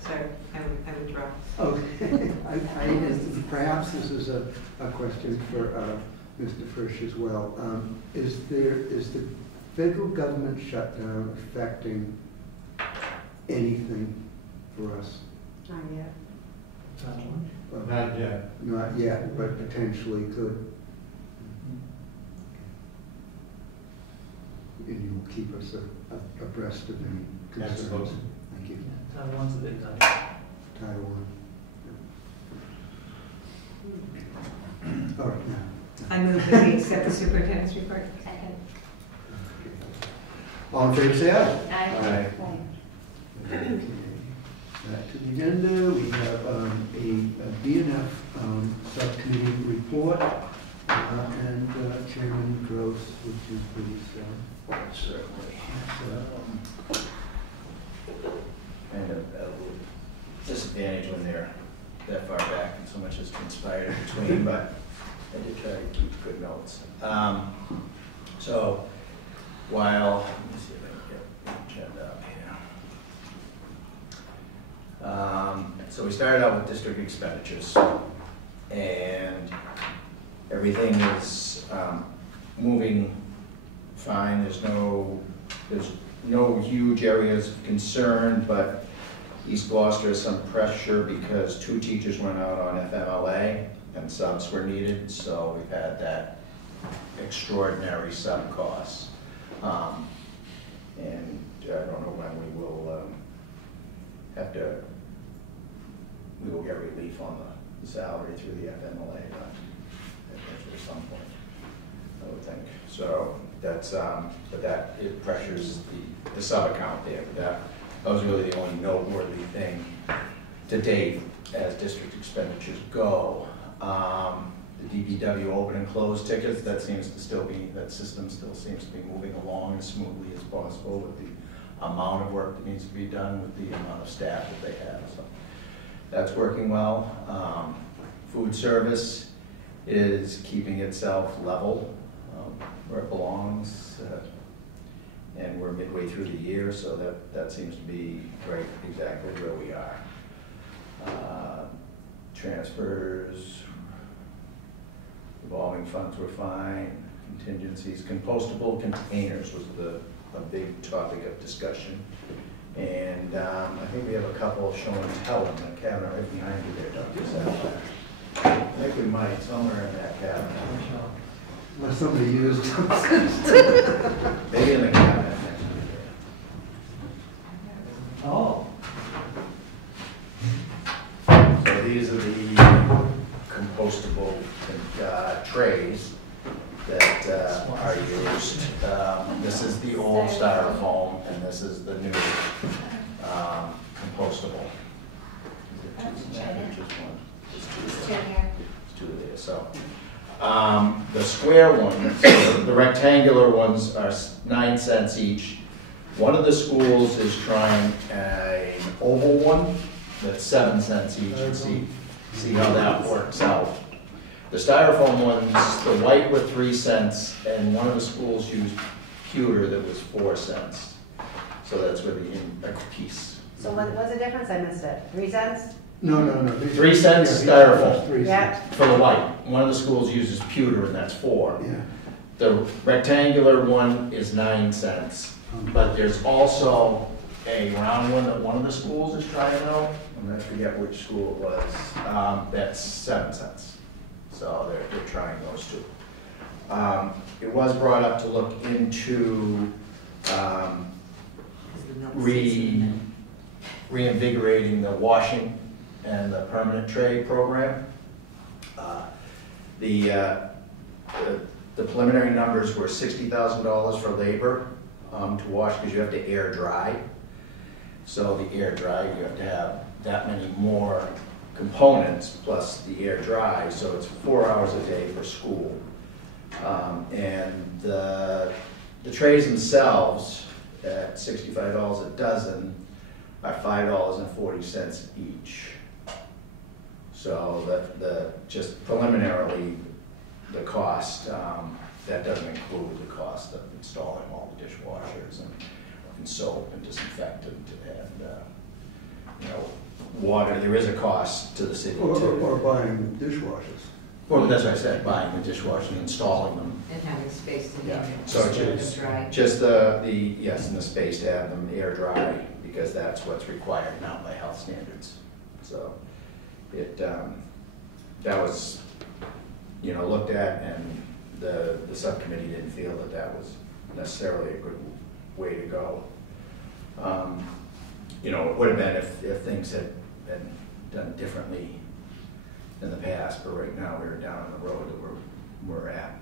Sorry, I withdraw. Okay. Perhaps this is a question for Mr. Frisch as well. Is the federal government shutdown affecting anything for us? Not yet. Not yet. Not yet, but potentially could. And you will keep us abreast of any concerns. Absolutely. Thank you. Taiwan's a big country. Taiwan. All right, now. I move that we accept the superintendent's report. Second. All in favor, say aye. Aye. Okay. Back to the agenda, we have a BNF subcommittee report, and Chairman Gross, which is please. Certainly. Kind of a little disadvantage when they're that far back and so much has transpired in between, but I did try to keep good notes. So while, let me see if I can get the agenda up here. So we started out with district expenditures, and everything is moving fine. There's no huge areas of concern, but East Gloucester has some pressure because 2 teachers went out on FMLA and subs were needed, so we've had that extraordinary sub costs. And I don't know when we will we will get relief on the salary through the FMLA, but at some point, I would think. So that's, but that, it pressures the sub account there, but that was really the only noteworthy thing to date as district expenditures go. The DPW open and close tickets, that seems to still be, that system still seems to be moving along as smoothly as possible with the amount of work that needs to be done with the amount of staff that they have. So that's working well. Food service is keeping itself level where it belongs. And we're midway through the year, so that seems to be right exactly where we are. Transfers, revolving funds were fine, contingencies, compostable containers was a big topic of discussion. And I think we have a couple showing tell in the cabinet right behind you there, Dr. Sapphire. I think we might, somewhere in that cabinet. Unless somebody used Maybe in the cabinet next to you. Oh. So these are the compostable trays that are used. This is the old styrofoam, and this is the new compostable. Is it two? Just one? Just two. It's two there. So the square ones, the rectangular ones are 9 cents each. One of the schools is trying an oval one that's 7 cents each, and see how that works out. The styrofoam ones, the white were 3 cents, and one of the schools used pewter that was 4 cents. So that's where the piece. So what's the difference? I missed it. 3 cents? No. 3 cents styrofoam 3 Yeah. cents. for the white. One of the schools uses pewter, and that's 4. Yeah. The rectangular one is 9 cents, but there's also a round one that one of the schools is trying out, and I forget which school it was, that's 7 cents. So they're trying those two. It was brought up to look into reinvigorating the washing and the permanent tray program. The preliminary numbers were $60,000 for labor to wash, because you have to air dry. So the air dry, you have to have that many more components plus the air dry, so it's 4 hours a day for school. And the trays themselves at $65 a dozen are $5.40 each. So the just preliminarily, the cost, that doesn't include the cost of installing all the dishwashers and soap and disinfectant and water. There is a cost to the city too. Or buying dishwashers. Well, that's what I said, buying the dishwasher and installing them. And having space to Yeah, do so it dry. just yes, and the space to have them air dry, because that's what's required now by health standards. So that was, looked at, and the subcommittee didn't feel that was necessarily a good way to go. It would have been if things had been done differently in the past, but right now we're down the road that we're at.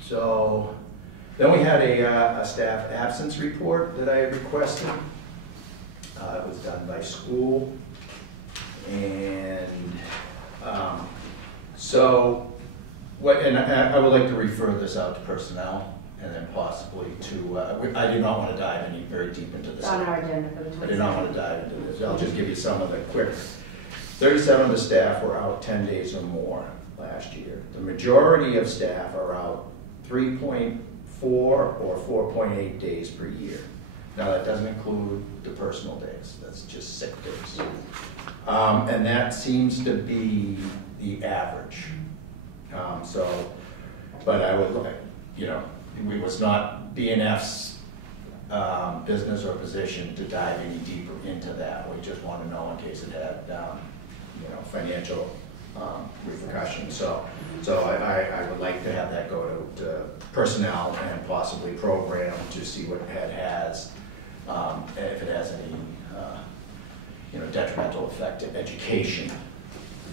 So then we had a staff absence report that I had requested. It was done by school, and and I would like to refer this out to personnel, and then possibly to, I do not want to dive any very deep into this. It's on our agenda for the 22nd. I do not want to dive into this. I'll just give you some of the quick. 37 of the staff were out 10 days or more last year. The majority of staff are out 3.4 or 4.8 days per year. Now that doesn't include the personal days. That's just sick days. And that seems to be the average. But I would look at, it was not BNF's business or position to dive any deeper into that. We just want to know in case it had, financial repercussions. So I would like to have that go to personnel and possibly program to see what it has, if it has any, detrimental effect to education.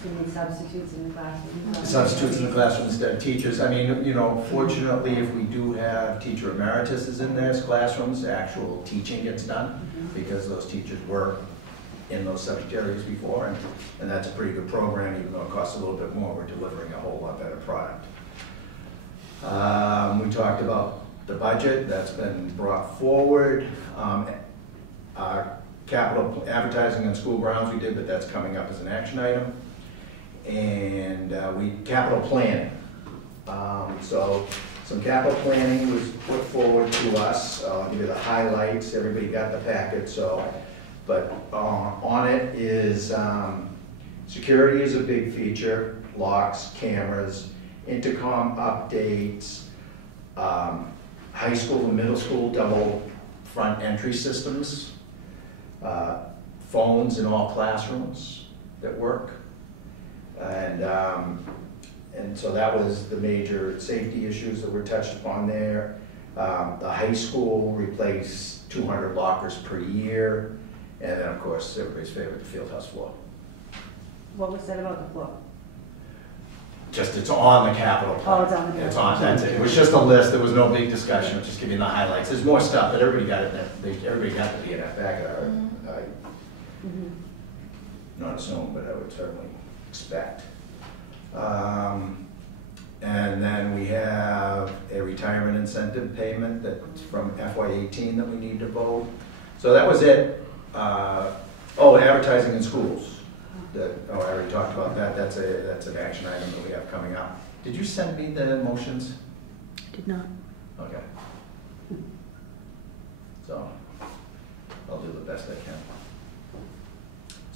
You need substitutes in the classroom. Substitutes in the classroom instead of teachers. I mean, fortunately, if we do have teacher emeritus in those classrooms, actual teaching gets done, because those teachers were in those subject areas before, and that's a pretty good program. Even though it costs a little bit more, we're delivering a whole lot better product. We talked about the budget. That's been brought forward. Our capital advertising on school grounds we did, but that's coming up as an action item. And capital planning. So some capital planning was put forward to us. I'll give you the highlights. Everybody got the packet. But on it is security is a big feature. Locks, cameras, intercom updates, high school and middle school double front entry systems, phones in all classrooms that work. And so that was the major safety issues that were touched upon there. The high school replaced 200 lockers per year. And then, of course, everybody's favorite, the field house floor. What was said about the floor? just, it's on the capital plan. Oh, it's on the It's capital on, that's it. It was just a list, there was no big discussion, I'll just give you the highlights. There's more stuff, but everybody got it, everybody got to be in that back of our, Mhm. not assume, but I would certainly expect. And then we have a retirement incentive payment that's from FY18 that we need to vote. So that was it. Oh, advertising in schools. I already talked about that. That's an action item that we have coming up. Did you send me the motions? Did not. Okay. So I'll do the best I can.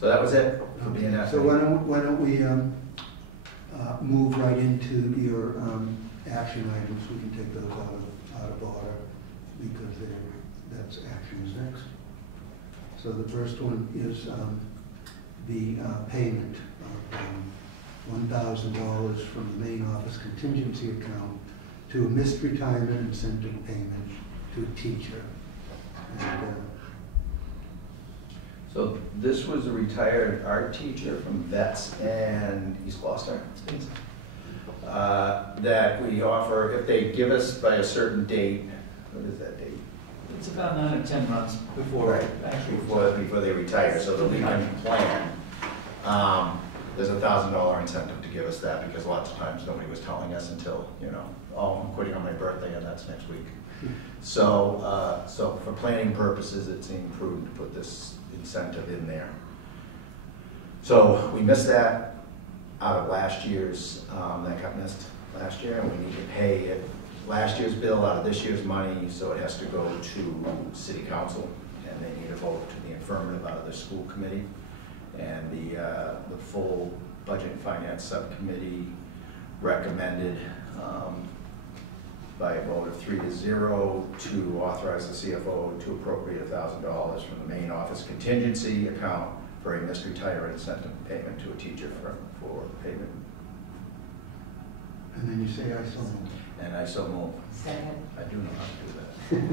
So that was it for being that. So why don't we move right into your action items? We can take those out of order because that's actions next. So the first one is the payment of $1,000 from the main office contingency account to a missed retirement incentive payment to a teacher. And, So this was a retired art teacher from Vets and East Gloucester. That we offer, if they give us by a certain date, what is that date? It's about 9 or 10 months before, Right, actually. before they retire, so that we can plan. There's a $1,000 incentive to give us that, because lots of times nobody was telling us until, oh, I'm quitting on my birthday and that's next week. So for planning purposes, it seemed prudent to put this incentive in there. So we missed that out of last year's, that got missed last year, and we need to pay it, last year's bill out of this year's money, so it has to go to City Council, and they need a vote to the affirmative out of the school committee. And the full Budget and Finance Subcommittee recommended by a vote of 3-0 to authorize the CFO to appropriate $1,000 from the main office contingency account for a missed retirement incentive payment to a teacher for payment. and then you say I so moved. And I so move. Second. I do know how to do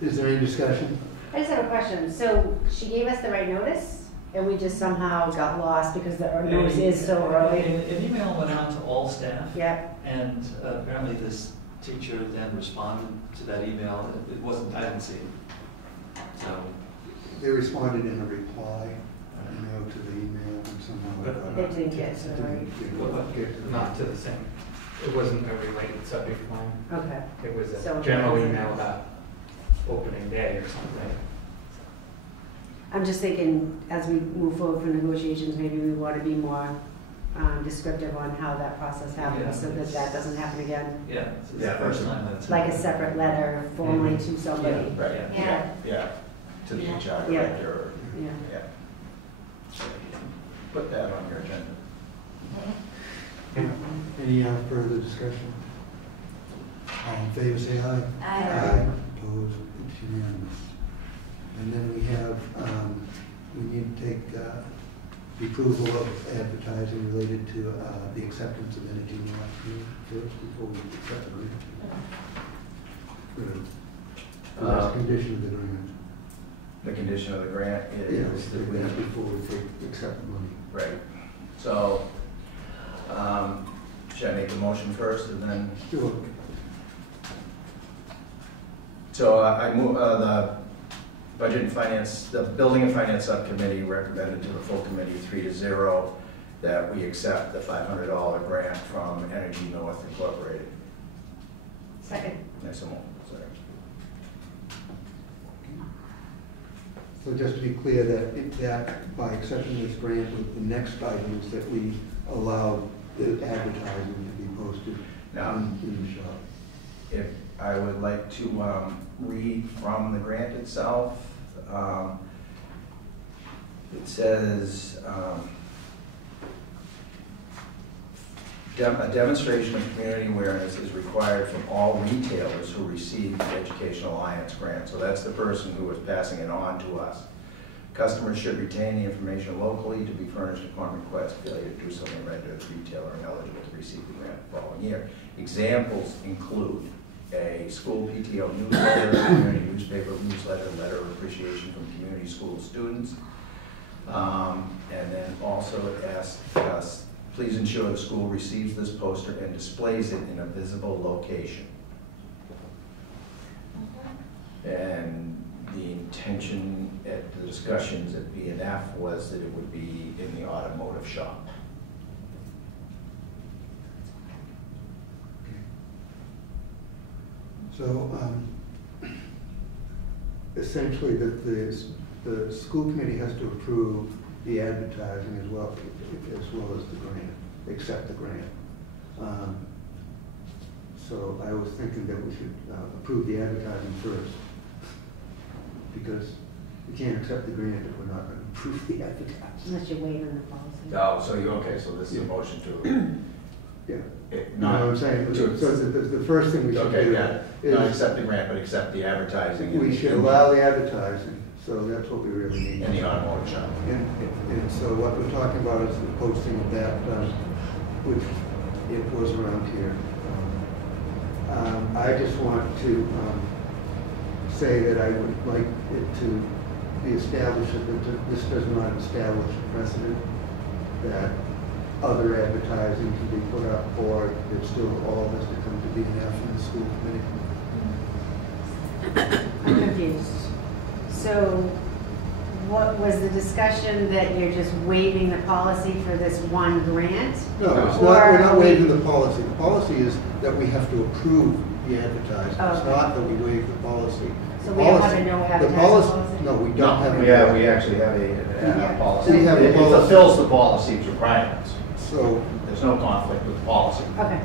that. Is there any discussion? I just have a question. So she gave us the right notice, and we just somehow got lost because the notice is so early? An email went out to all staff. Yep. And apparently this teacher then responded to that email. It wasn't, I didn't see it. So. They responded in a reply, to the email and somehow. But They didn't get to it the right. didn't not to the same, it wasn't a related subject line. Okay. It was So- a general email about opening day or something. I'm just thinking, as we move forward for negotiations, maybe we want to be more descriptive on how that process happens, so that that doesn't happen again. Yeah, it's the Yeah, first time that's. Like a separate letter formally to somebody. Right, yeah, to the HR Yeah. director, or, Yeah. yeah. Put that on your agenda. Any further discussion? All in favor, say aye. Aye. Opposed, it's unanimous. And then we have, we need to take the approval of advertising related to the acceptance of energy law first before we accept the grant. The last condition of the grant. The condition of the grant is that we, That's before we accept the money. right. So, should I make the motion first and then? Sure. So I move, the Budget and Finance, the Building and Finance Subcommittee recommended to the full committee 3-0 that we accept the $500 grant from Energy North Incorporated. Second. Nice and more, sorry. So just to be clear, that by accepting this grant, the next item is that we allow the advertising to be posted Now, in the shop. if I would like to read from the grant itself. It says, a demonstration of community awareness is required from all retailers who receive the Education Alliance grant. So that's the person who is passing it on to us. Customers should retain the information locally to be furnished upon request. Failure to do so may render the retailer ineligible to receive the grant the following year. Examples include a school PTO newsletter, community newspaper newsletter, letter of appreciation from community school students. And then also it asks us, Please ensure the school receives this poster and displays it in a visible location. And the intention at the discussions at B&F was that it would be in the automotive shop. So essentially, the school committee has to approve the advertising as well as the grant, accept the grant. So I was thinking that we should approve the advertising first, because we can't accept the grant if we're not going to approve the advertising. Unless you're waiving the policy. Oh, so you, okay, so this is a motion to, Yeah. it You know what I'm saying? So the first thing we should okay, do yeah, not is accept the grant, but accept the advertising. we should allow the advertising, so that's what we really need. In the automotive shop. And so what we're talking about is the posting of that, which it was around here. I just want to say that I would like it to be established that this does not establish a precedent that other advertising can be put up, or that still all has to come to B&F from the school committee. I'm confused. So what was the discussion that you're just waiving the policy for this one grant? No, it's Or not, we're not are we- waiving the policy. The policy is that we have to approve the advertising. It's Okay. not that we waive the policy. So we don't have Policy- a no the advertising policy? No, we don't have. We actually have a policy. We have a It policy. fulfills the policy's requirements. So, There's no conflict with the policy. Okay.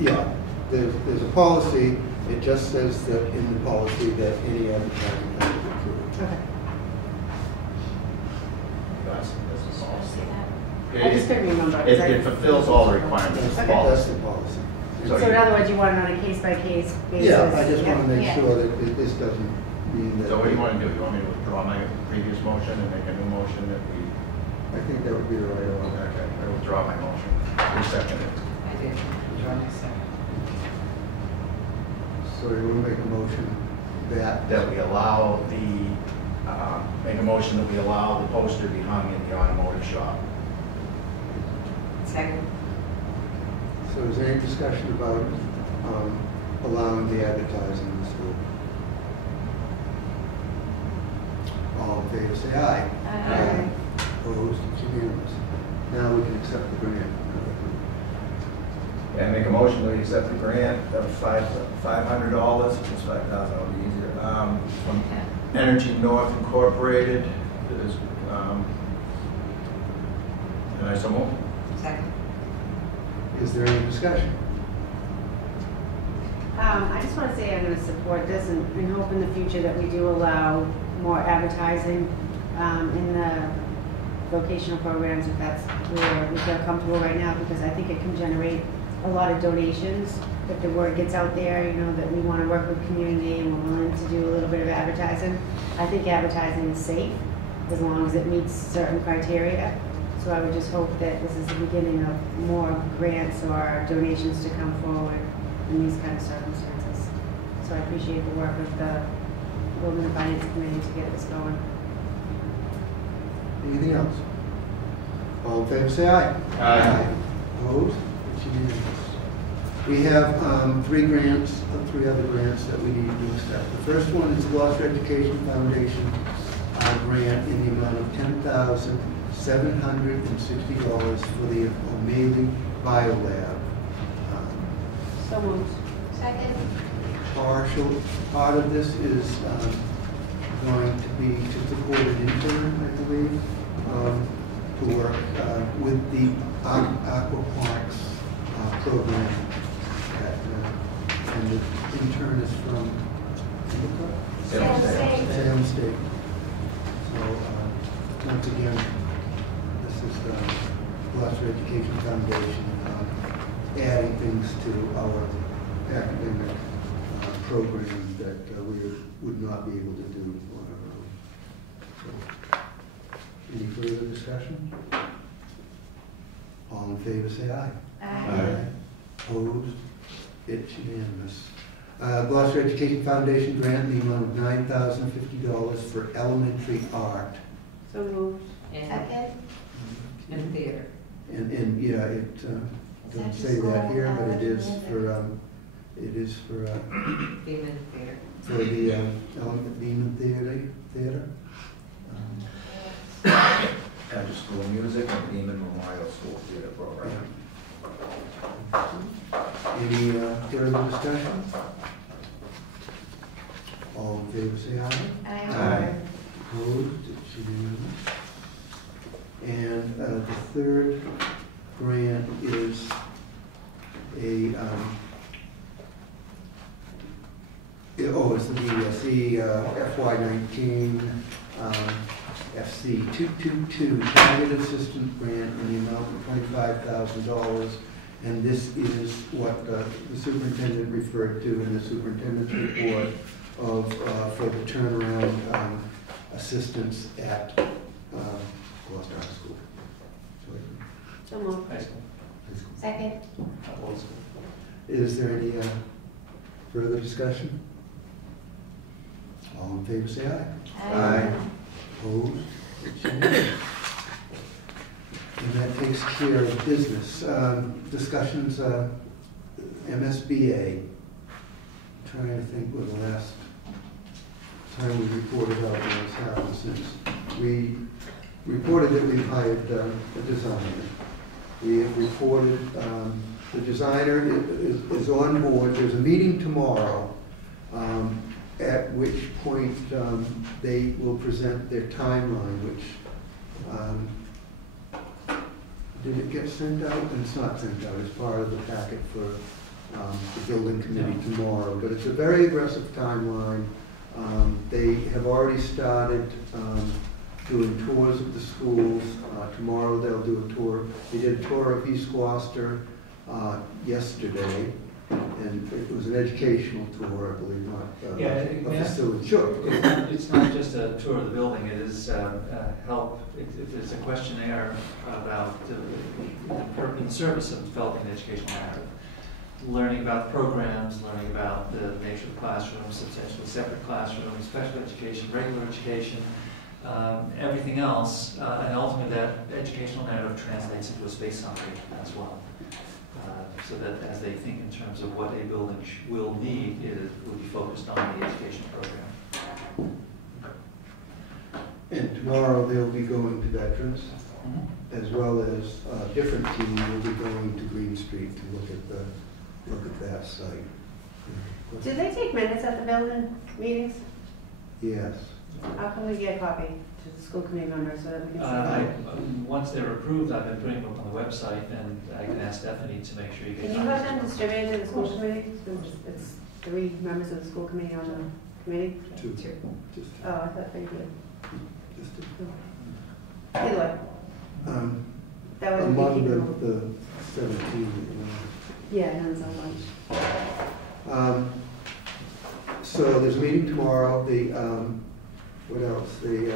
yeah, there's a policy. It just says that in the policy that any advertising has to be approved. Okay. That's the policy. I just couldn't remember. It fulfills all the requirements of the That's policy. the policy. So So in other words, you want it on a case-by-case basis? Yeah, I just want to make Yeah. sure that this doesn't mean that. So what do you want to do? You want me to withdraw my previous motion and make a new motion that we, I think that would be the right order. okay, I withdraw my motion. Who seconded it? I did. John, second. So you will make a motion that. That we allow make a motion that we allow the poster to be hung in the automotive shop. Second. So is there any discussion about allowing the advertising in the school? All in favor, say aye. Aye. Opposed, it's unanimous. Now we can accept the grant. And make a motion that we accept the grant of $500, it's 5,000, it'll be easier, from Energy North Incorporated. That is, and I so move. Second. Is there any discussion? I just want to say I'm going to support this and hope in the future that we do allow more advertising in the vocational programs, if that's where we feel comfortable right now, because I think it can generate a lot of donations. If the word gets out there, you know, that we want to work with community and we're willing to do a little bit of advertising. I think advertising is safe as long as it meets certain criteria. So I would just hope that this is the beginning of more grants or donations to come forward in these kind of circumstances. So I appreciate the work of the Building and Finance Committee to get this going. Anything else? All in favor, say aye. Aye. Opposed? It's unanimous. We have three other grants that we need to accept. The first one is the Gloucester Education Foundation grant in the amount of $10,760 for the O'Malley Biolab. So moved. Second. Part of this is going to be to support an intern, I believe, to work with the aquaponics program. And the intern is from Salem State. Salem State. So once again, this is the Gloucester Education Foundation adding things to our academic programs that we would not be able to do on our own. So, any further discussion? All in favor, say aye. Aye. Opposed? It's unanimous. Gloucester Education Foundation grant in the amount of $9,050 for elementary art. So moved. Second. And theater. And yeah, it doesn't say that here, but it is for, Demon Theater. for the Element Demon Theater. After school music and Demon Memorial School Theater program. Any further discussion? All in favor, say aye. Aye. Opposed, it's unanimous. And the third grant is a, it's the DSE FY19 FC 222 Target Assistance Grant in the amount of $25,000. And this is what the superintendent referred to in the superintendent's report of for the turnaround assistance at Gloucester High School. So moved. High school. Second. Old school. Is there any further discussion? All in favor, say aye. Aye. Opposed? It's unanimous. And that takes care of business. Discussions, MSBA. Trying to think what the last time we reported out what's happened since. We reported that we hired a designer. We have reported the designer is on board. There's a meeting tomorrow, at which point they will present their timeline, which did it get sent out? And it's not sent out. It's part of the packet for the building committee tomorrow. But it's a very aggressive timeline. They have already started doing tours of the schools. Tomorrow they'll do a tour. They did a tour of East Gloucester yesterday, and it was an educational tour, I believe, not a facility. Sure. It's not just a tour of the building, it is help, it's a questionnaire about in service of developing an educational narrative. Learning about programs, learning about the nature of the classroom, substantially separate classrooms, special education, regular education, everything else, and ultimately that educational narrative translates into a space summary as well. So that as they think in terms of what a building will need, it will be focused on the education program. And tomorrow they'll be going to veterans, as well as a different team will be going to Green Street to look at that site. Do they take minutes at the building meetings? Yes. How can we get a copy to the school committee members so that we can see Once they're approved, I've been putting them up on the website, and I can ask Stephanie to make sure you get Can you have copies. them distributed to the school committee? Since it's 3 members of the school committee on the committee? Two. Oh, I thought they did. Just Either way, that would be among keeping the 17. Yeah, no, so much. So there's a meeting tomorrow. What else? They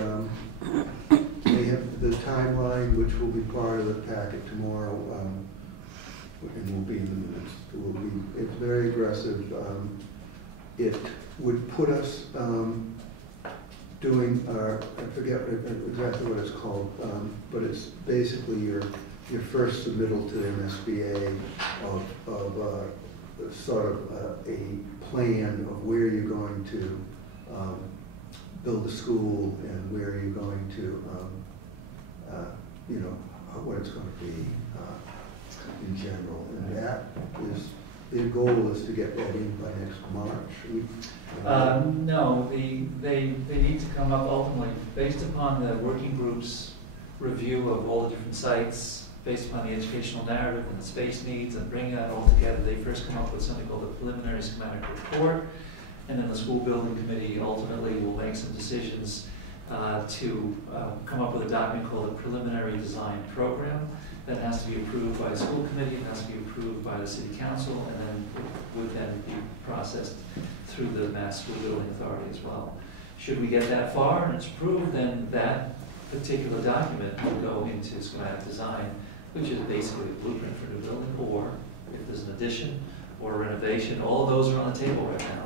have the timeline, which will be part of the packet tomorrow, and will be in the minutes. It's very aggressive. It would put us doing our, I forget exactly what it's called, but it's basically your first submittal to the MSBA of sort of a plan of where you're going to build a school and where you're going to, what it's going to be in general. And that is, their goal is to get that in by next March. No, they need to come up ultimately, based upon the working group's review of all the different sites, based upon the educational narrative and the space needs, and bringing that all together, they first come up with something called a preliminary schematic report, and then the school building committee ultimately will make some decisions to come up with a document called a preliminary design program that has to be approved by the school committee, and has to be approved by the city council, and then it would then be processed through the Mass School Building Authority as well. Should we get that far and it's approved, then that particular document will go into schematic design, which is basically a blueprint for a new building, or if there's an addition or a renovation, all of those are on the table right now.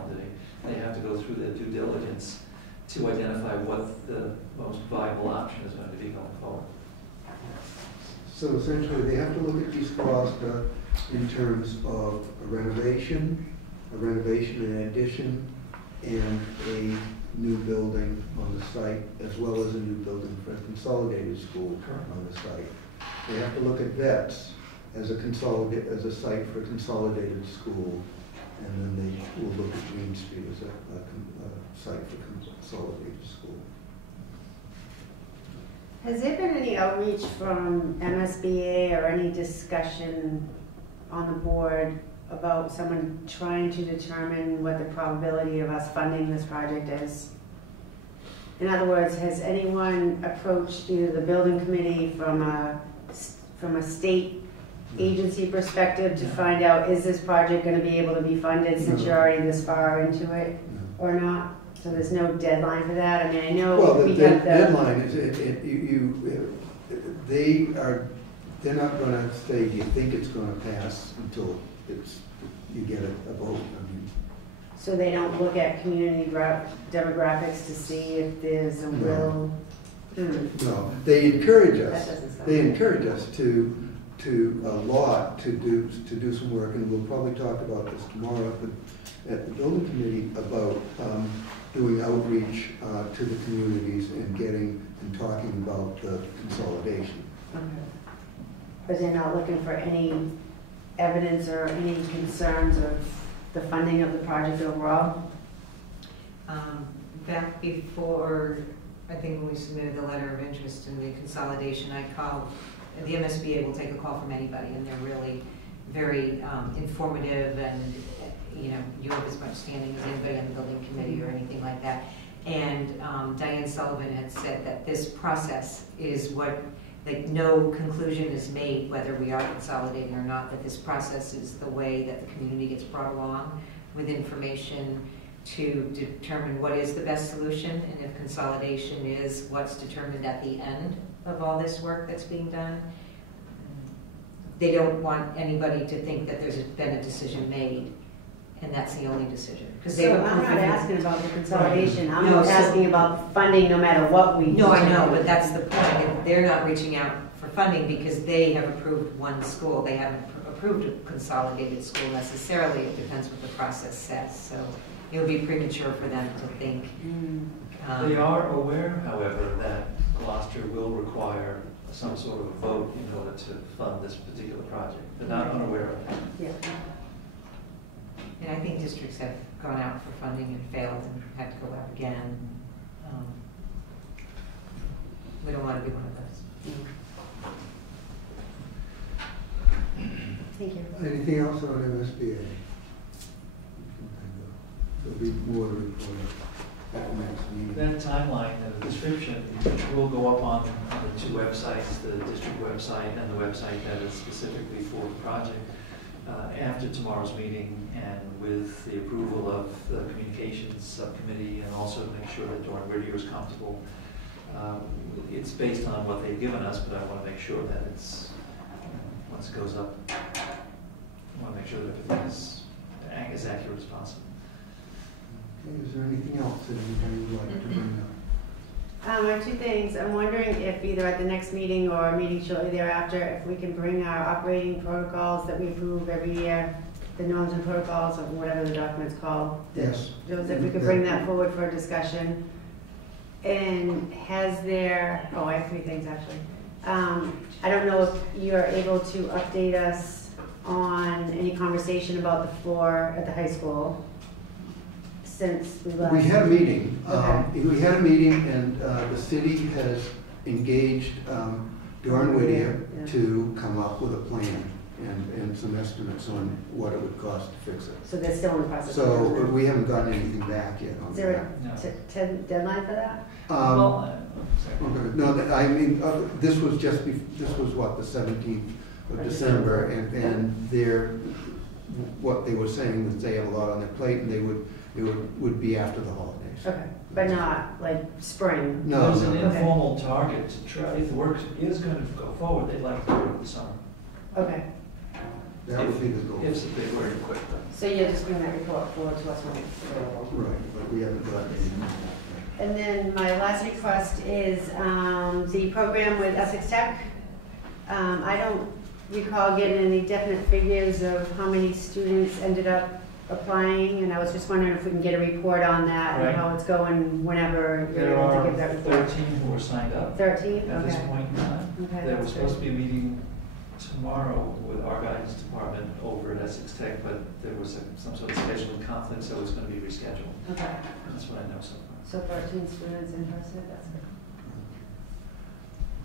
They have to go through the due diligence to identify what the most viable option is going to be going forward. So essentially, they have to look at East Gloucester in terms of a renovation and addition, and a new building on the site, as well as a new building for a consolidated school on the site. They have to look at Vets as a site for a consolidated school, and then they will look at Green Street as a site for consolidated school. Has there been any outreach from MSBA or any discussion on the board about someone trying to determine what the probability of us funding this project is? In other words, has anyone approached either the building committee from a state agency perspective to find out, is this project going to be able to be funded since you're already this far into it or not? So there's no deadline for that? I mean, I know we have the deadline is, they're not going to say, do you think it's going to pass until you get a vote. I mean, so they don't look at community demographics to see if there's a will? No, they encourage us. That doesn't sound They right. encourage us to do some work, and we'll probably talk about this tomorrow at the building committee about doing outreach to the communities and talking about the consolidation. Okay. But they're not looking for any evidence or any concerns of the funding of the project overall? Back before, I think when we submitted the letter of interest in the consolidation, I called, the MSBA will take a call from anybody, and they're really very informative, and you have as much standing as anybody on the building committee or anything like that. And Diane Sullivan had said that this process is what, like, no conclusion is made whether we are consolidating or not, that this process is the way that the community gets brought along with information to determine what is the best solution, and if consolidation is what's determined at the end of all this work that's being done. They don't want anybody to think that there's been a decision made, and that's the only decision. So I'm not asking about the consolidation, I'm asking about funding no matter what we do. No, I know, but that's the point. They're not reaching out for funding because they have approved one school. They haven't approved a consolidated school necessarily. It depends what the process says. So it would be premature for them to think. They are aware, however, that Gloucester will require some sort of vote in order to fund this particular project. They're not unaware of that. Yeah. And I think districts have gone out for funding and failed and had to go out again. We don't want to be one of those. Thank you. Anything else on MSBA? There'll be more to report at the next meeting. That timeline and the description, which will go up on the two websites, the district website and the website that is specifically for the project, after tomorrow's meeting, and with the approval of the communications subcommittee, and also to make sure that Dawn Whittier is comfortable. It's based on what they've given us, but I want to make sure that it's, once it goes up, I want to make sure that everything is as accurate as possible. Okay, is there anything else that anybody would like to bring up? I have two things. I'm wondering if either at the next meeting or a meeting shortly thereafter, if we can bring our operating protocols that we approve every year, the norms and protocols, or whatever the document's called. Yes. Joseph, we could bring that forward for a discussion. And has there, I have three things actually. I don't know if you're able to update us on any conversation about the floor at the high school since we last. We had a meeting. Okay. We had a meeting, and the city has engaged Dawn Whittier to come up with a plan and some estimates on what it would cost to fix it. So they're still in the process. So we haven't gotten anything back yet on Is there that. a deadline for that? Okay. No, I mean, this was what, the 17th of December, and what they were saying was they have a lot on their plate, and it would be after the holidays. Okay, but not like spring? No. There's an Okay. informal target to try, if the work is going to go forward, they'd like to do it in the summer. Okay, That would be the goal. If they were quick. so you're just bringing that report forward to us when it's available? Right, but we haven't gotten anything. And then my last request is the program with Essex Tech. I don't recall getting any definite figures of how many students ended up applying, and I was just wondering if we can get a report on that Right. and how it's going whenever you're There able to are give that report. 13 who are signed up 13? at this Okay. point in time. Okay, There was that's supposed to good. be a meeting tomorrow with our guidance department over at Essex Tech, but there was some sort of scheduling conflict, so it's going to be rescheduled. Okay, That's what I know so far. so 13 students interested, that's good.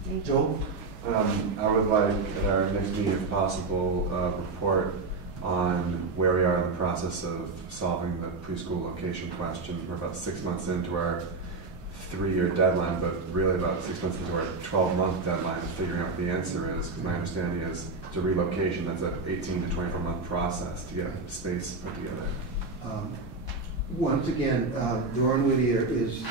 Thank you. Joel? I would like at our next meeting, if possible, a report on where we are in the process of solving the preschool location question. We're about 6 months into our 3-year deadline, but really about 6 months into our 12-month deadline of figuring out what the answer is. Because my understanding is it's a relocation that's an 18 to 24-month process to get space put together. Once again, Doran Whittier is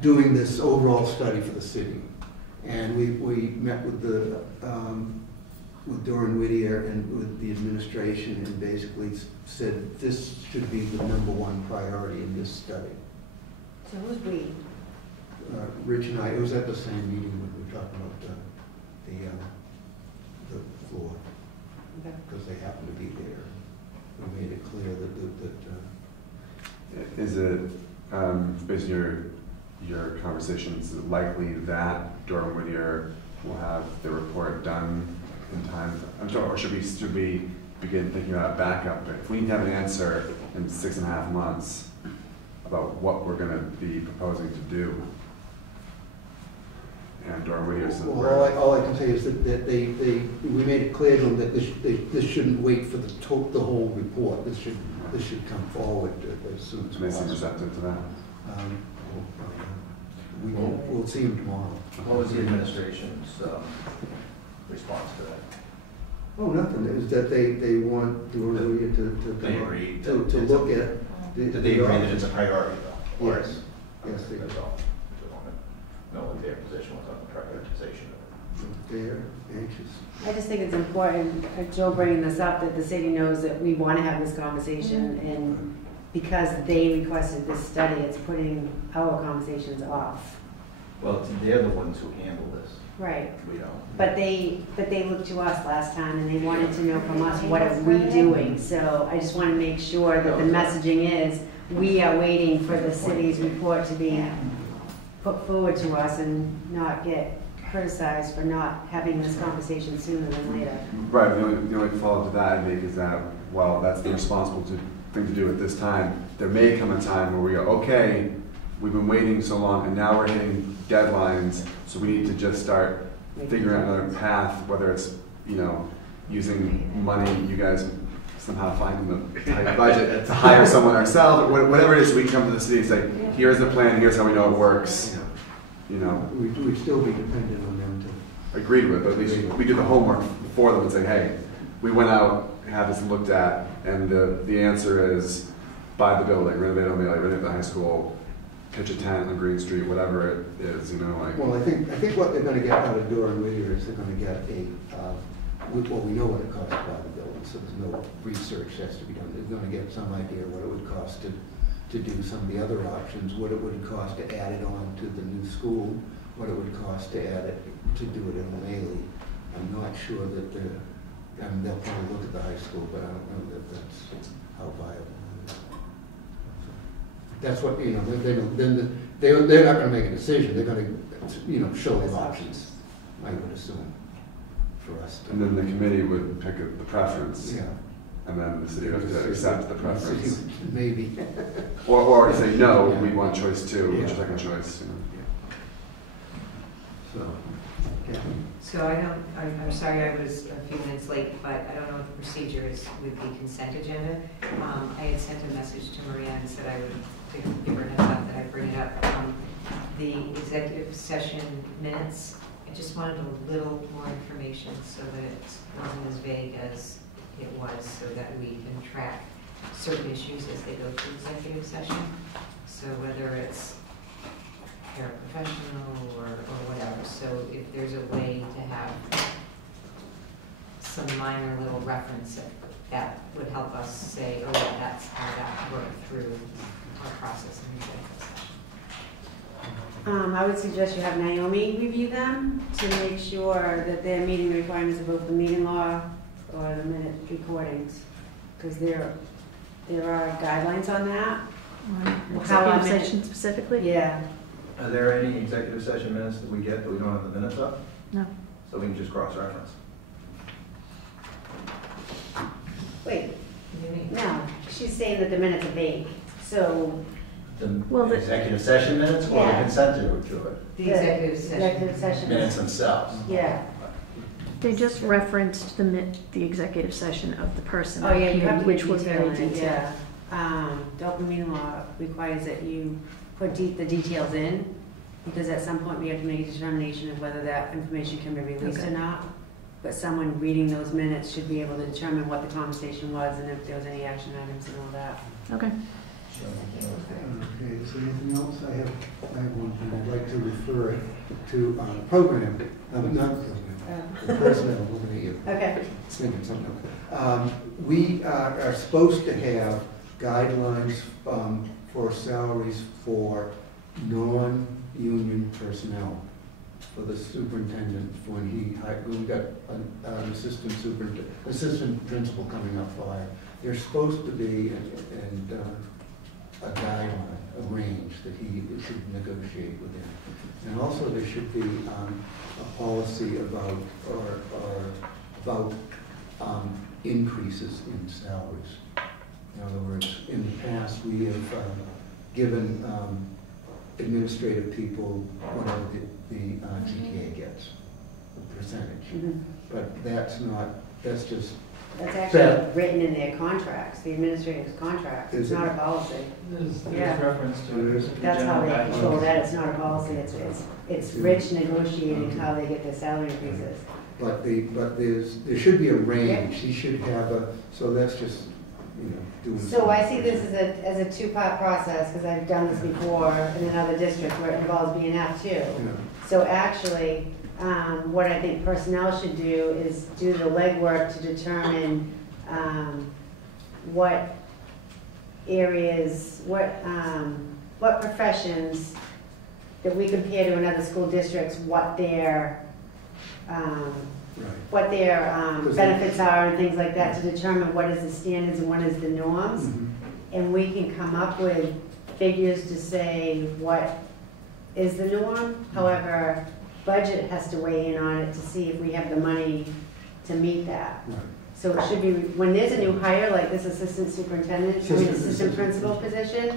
doing this overall study for the city. And we met with with Doran Whittier and with the administration and basically said this should be the #1 priority in this study. So who's we? Rich and I, it was at the same meeting when we were talking about the floor, Okay. because they happened to be there. We made it clear that Is it, based on your conversations, likely that Doran Whittier will have the report done in time? I'm sorry, or should we begin thinking about a backup? If we need to have an answer in 6.5 months about what we're going to be proposing to do, and Doran Whittier said, well, all I can say is that we made it clear to them that this shouldn't wait for the whole report. This should come forward as soon as they seem possible. receptive to that. We'll see him tomorrow. What was the administration's response to that? Oh, nothing. It was that they want Doran Whittier They agreed to that look at. Did they agree that it's a priority though? Or Yes. is- Yes, they That's do. all. Just want to know what their position was on the prioritization of it. They're anxious. I just think it's important, Joe bringing this up, that the city knows that we want to have this conversation, and because they requested this study, it's putting our conversations off. Well, they're the ones who handle this. Right. We don't. But they looked to us last time, and they wanted to know from us, what are we doing? So I just want to make sure that the messaging is, we are waiting for the city's report to be put forward to us and not get criticized for not having this conversation sooner than later. Right, the only follow-up to that I make is that while that's the responsible thing to do at this time, there may come a time where we go, okay, we've been waiting so long and now we're hitting deadlines, so we need to just start figuring out another path, whether it's, using money, you guys somehow finding the tight budget to hire someone ourselves, whatever it is, we can come to the city and say, here's the plan, here's how we know it works. We'd still be dependent on them to. Agreed with, but at least we do the homework for them and say, hey, we went out, had this looked at, and the answer is buy the building, renovate it, renovate the high school, pitch a tent on Green Street, whatever it is, Well, I think what they're gonna get out of Doran Whittier is they're gonna get we know what it costs to buy the building, so there's no research that has to be done. They're gonna get some idea what it would cost to do some of the other options, what it would cost to add it on to the new school, what it would cost to to do it in O'Malley. I'm not sure that they'll probably look at the high school, but I don't know that that's how viable it is. That's what, they're not gonna make a decision, they're gonna, show the options, I would assume, for us to. And then the committee would pick the preference, Yeah. and then the city would have to accept the preference. Maybe. Or say, no, we want choice 2, which is second choice. So, yeah. So I'm sorry I was a few minutes late, but I don't know what the procedure is with the consent agenda. I had sent a message to Maria and said I would give her a heads up that I bring it up. The executive session minutes, I just wanted a little more information so that it wasn't as vague as it was, so that we can track certain issues as they go through executive session. So whether it's paraprofessional or whatever. So if there's a way to have some minor little reference that would help us say, oh yeah, that's how that worked through our process in the executive session. I would suggest you have Naomi review them to make sure that they're meeting the requirements of both the meeting law or the minute recordings. Because there are guidelines on that. Executive session specifically? Yeah. Are there any executive session minutes that we get that we don't have the minutes of? No. So we can just cross-reference? Wait, no, she's saying that the minutes are vague, so. Well, The the- executive session minutes or the Yeah. consent to it? The executive session. Executive session. Minutes themselves? Yeah. They just referenced the executive session of the personnel Oh, yeah, you have committee, to which put were detail very in it, detailed. yeah. The open meeting law requires that you put the details in, because at some point we have to make a determination of whether that information can be released or Okay. not. But someone reading those minutes should be able to determine what the conversation was and if there was any action items and all that. Okay. Okay, is there anything else? I have one thing. I'd like to refer to program, not program, the personnel, looking at you. Okay. Thinking something else. We are supposed to have guidelines for salaries for non-union personnel, for the superintendent when we got an assistant principal coming up for hire. There's supposed to be a guideline, a range that he should negotiate within. And also there should be a policy about increases in salaries. In other words, in the past, we have given administrative people whatever the GTA gets, the percentage. Mhm. But that's just, That's Fair. actually written in their contracts, the administrator's contracts. It's Is it? not a policy. There's Yeah. reference to it. That's how they General control guidelines. that. It's not a policy. It's rich negotiating how they get their salary increases. but there should be a range. He should have so that's just, doing. So I see this as a two-part process, because I've done this before in another district where it involves BNF too. Yeah. So actually, what I think personnel should do is do the legwork to determine what areas, what professions that we compare to another school districts, what their Right. benefits are and things like that, to determine what is the standards and what is the norms. Mhm. And we can come up with figures to say what is the norm. However, budget has to weigh in on it to see if we have the money to meet that. Right. So it should be, when there's a new hire, like this assistant superintendent, assistant principal position,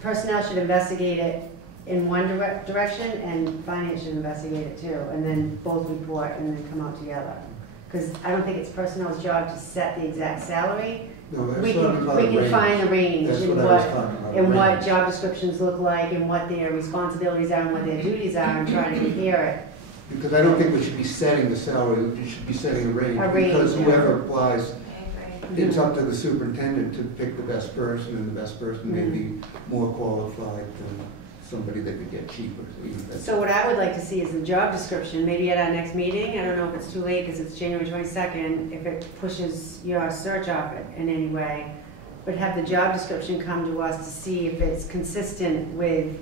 personnel should investigate it in one direction and finance should investigate it too. And then both report and then come out together. Because I don't think it's personnel's job to set the exact salary. No, that's We what I'm can talking about. find a range That's in what I was talking about, and what range. job descriptions look like and what their responsibilities are and what their duties are and try to compare it. Because I don't think we should be setting the salary, we should be setting a range. A range, Because yeah. whoever applies, I agree. it's up to the superintendent to pick the best person, and the best person may be more qualified than somebody that could get cheaper. So what I would like to see is the job description, maybe at our next meeting. I don't know if it's too late because it's January 22nd, if it pushes your search off in any way. But have the job description come to us to see if it's consistent with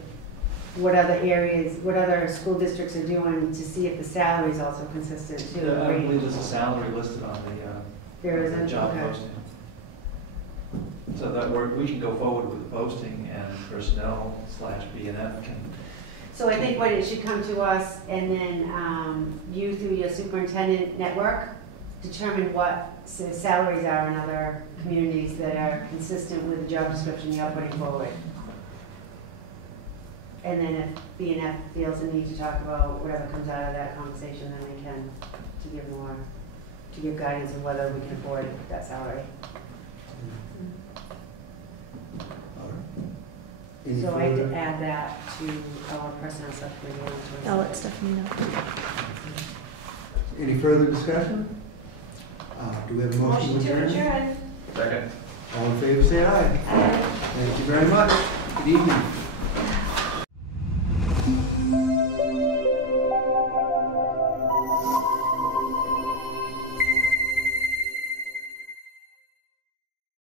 what other areas, what other school districts are doing, to see if the salary is also consistent too. Yeah, I Right? believe there's a salary listed on There the isn't? job Okay. posting. So that we can go forward with the posting and personnel / B&F can. So I think what it should come to us, and then you through your superintendent network, determine what salaries are in other communities that are consistent with the job description you're putting forward. And then if B&F feels the need to talk about whatever comes out of that conversation, then they can, to give guidance on whether we can afford that salary. Any So I have further- to add that to our personnel subcommittee on the 22nd. I'll let Stephanie know. Any further discussion? Do we have a motion to adjourn? Second. All in favor, say aye. Thank you very much. Good evening.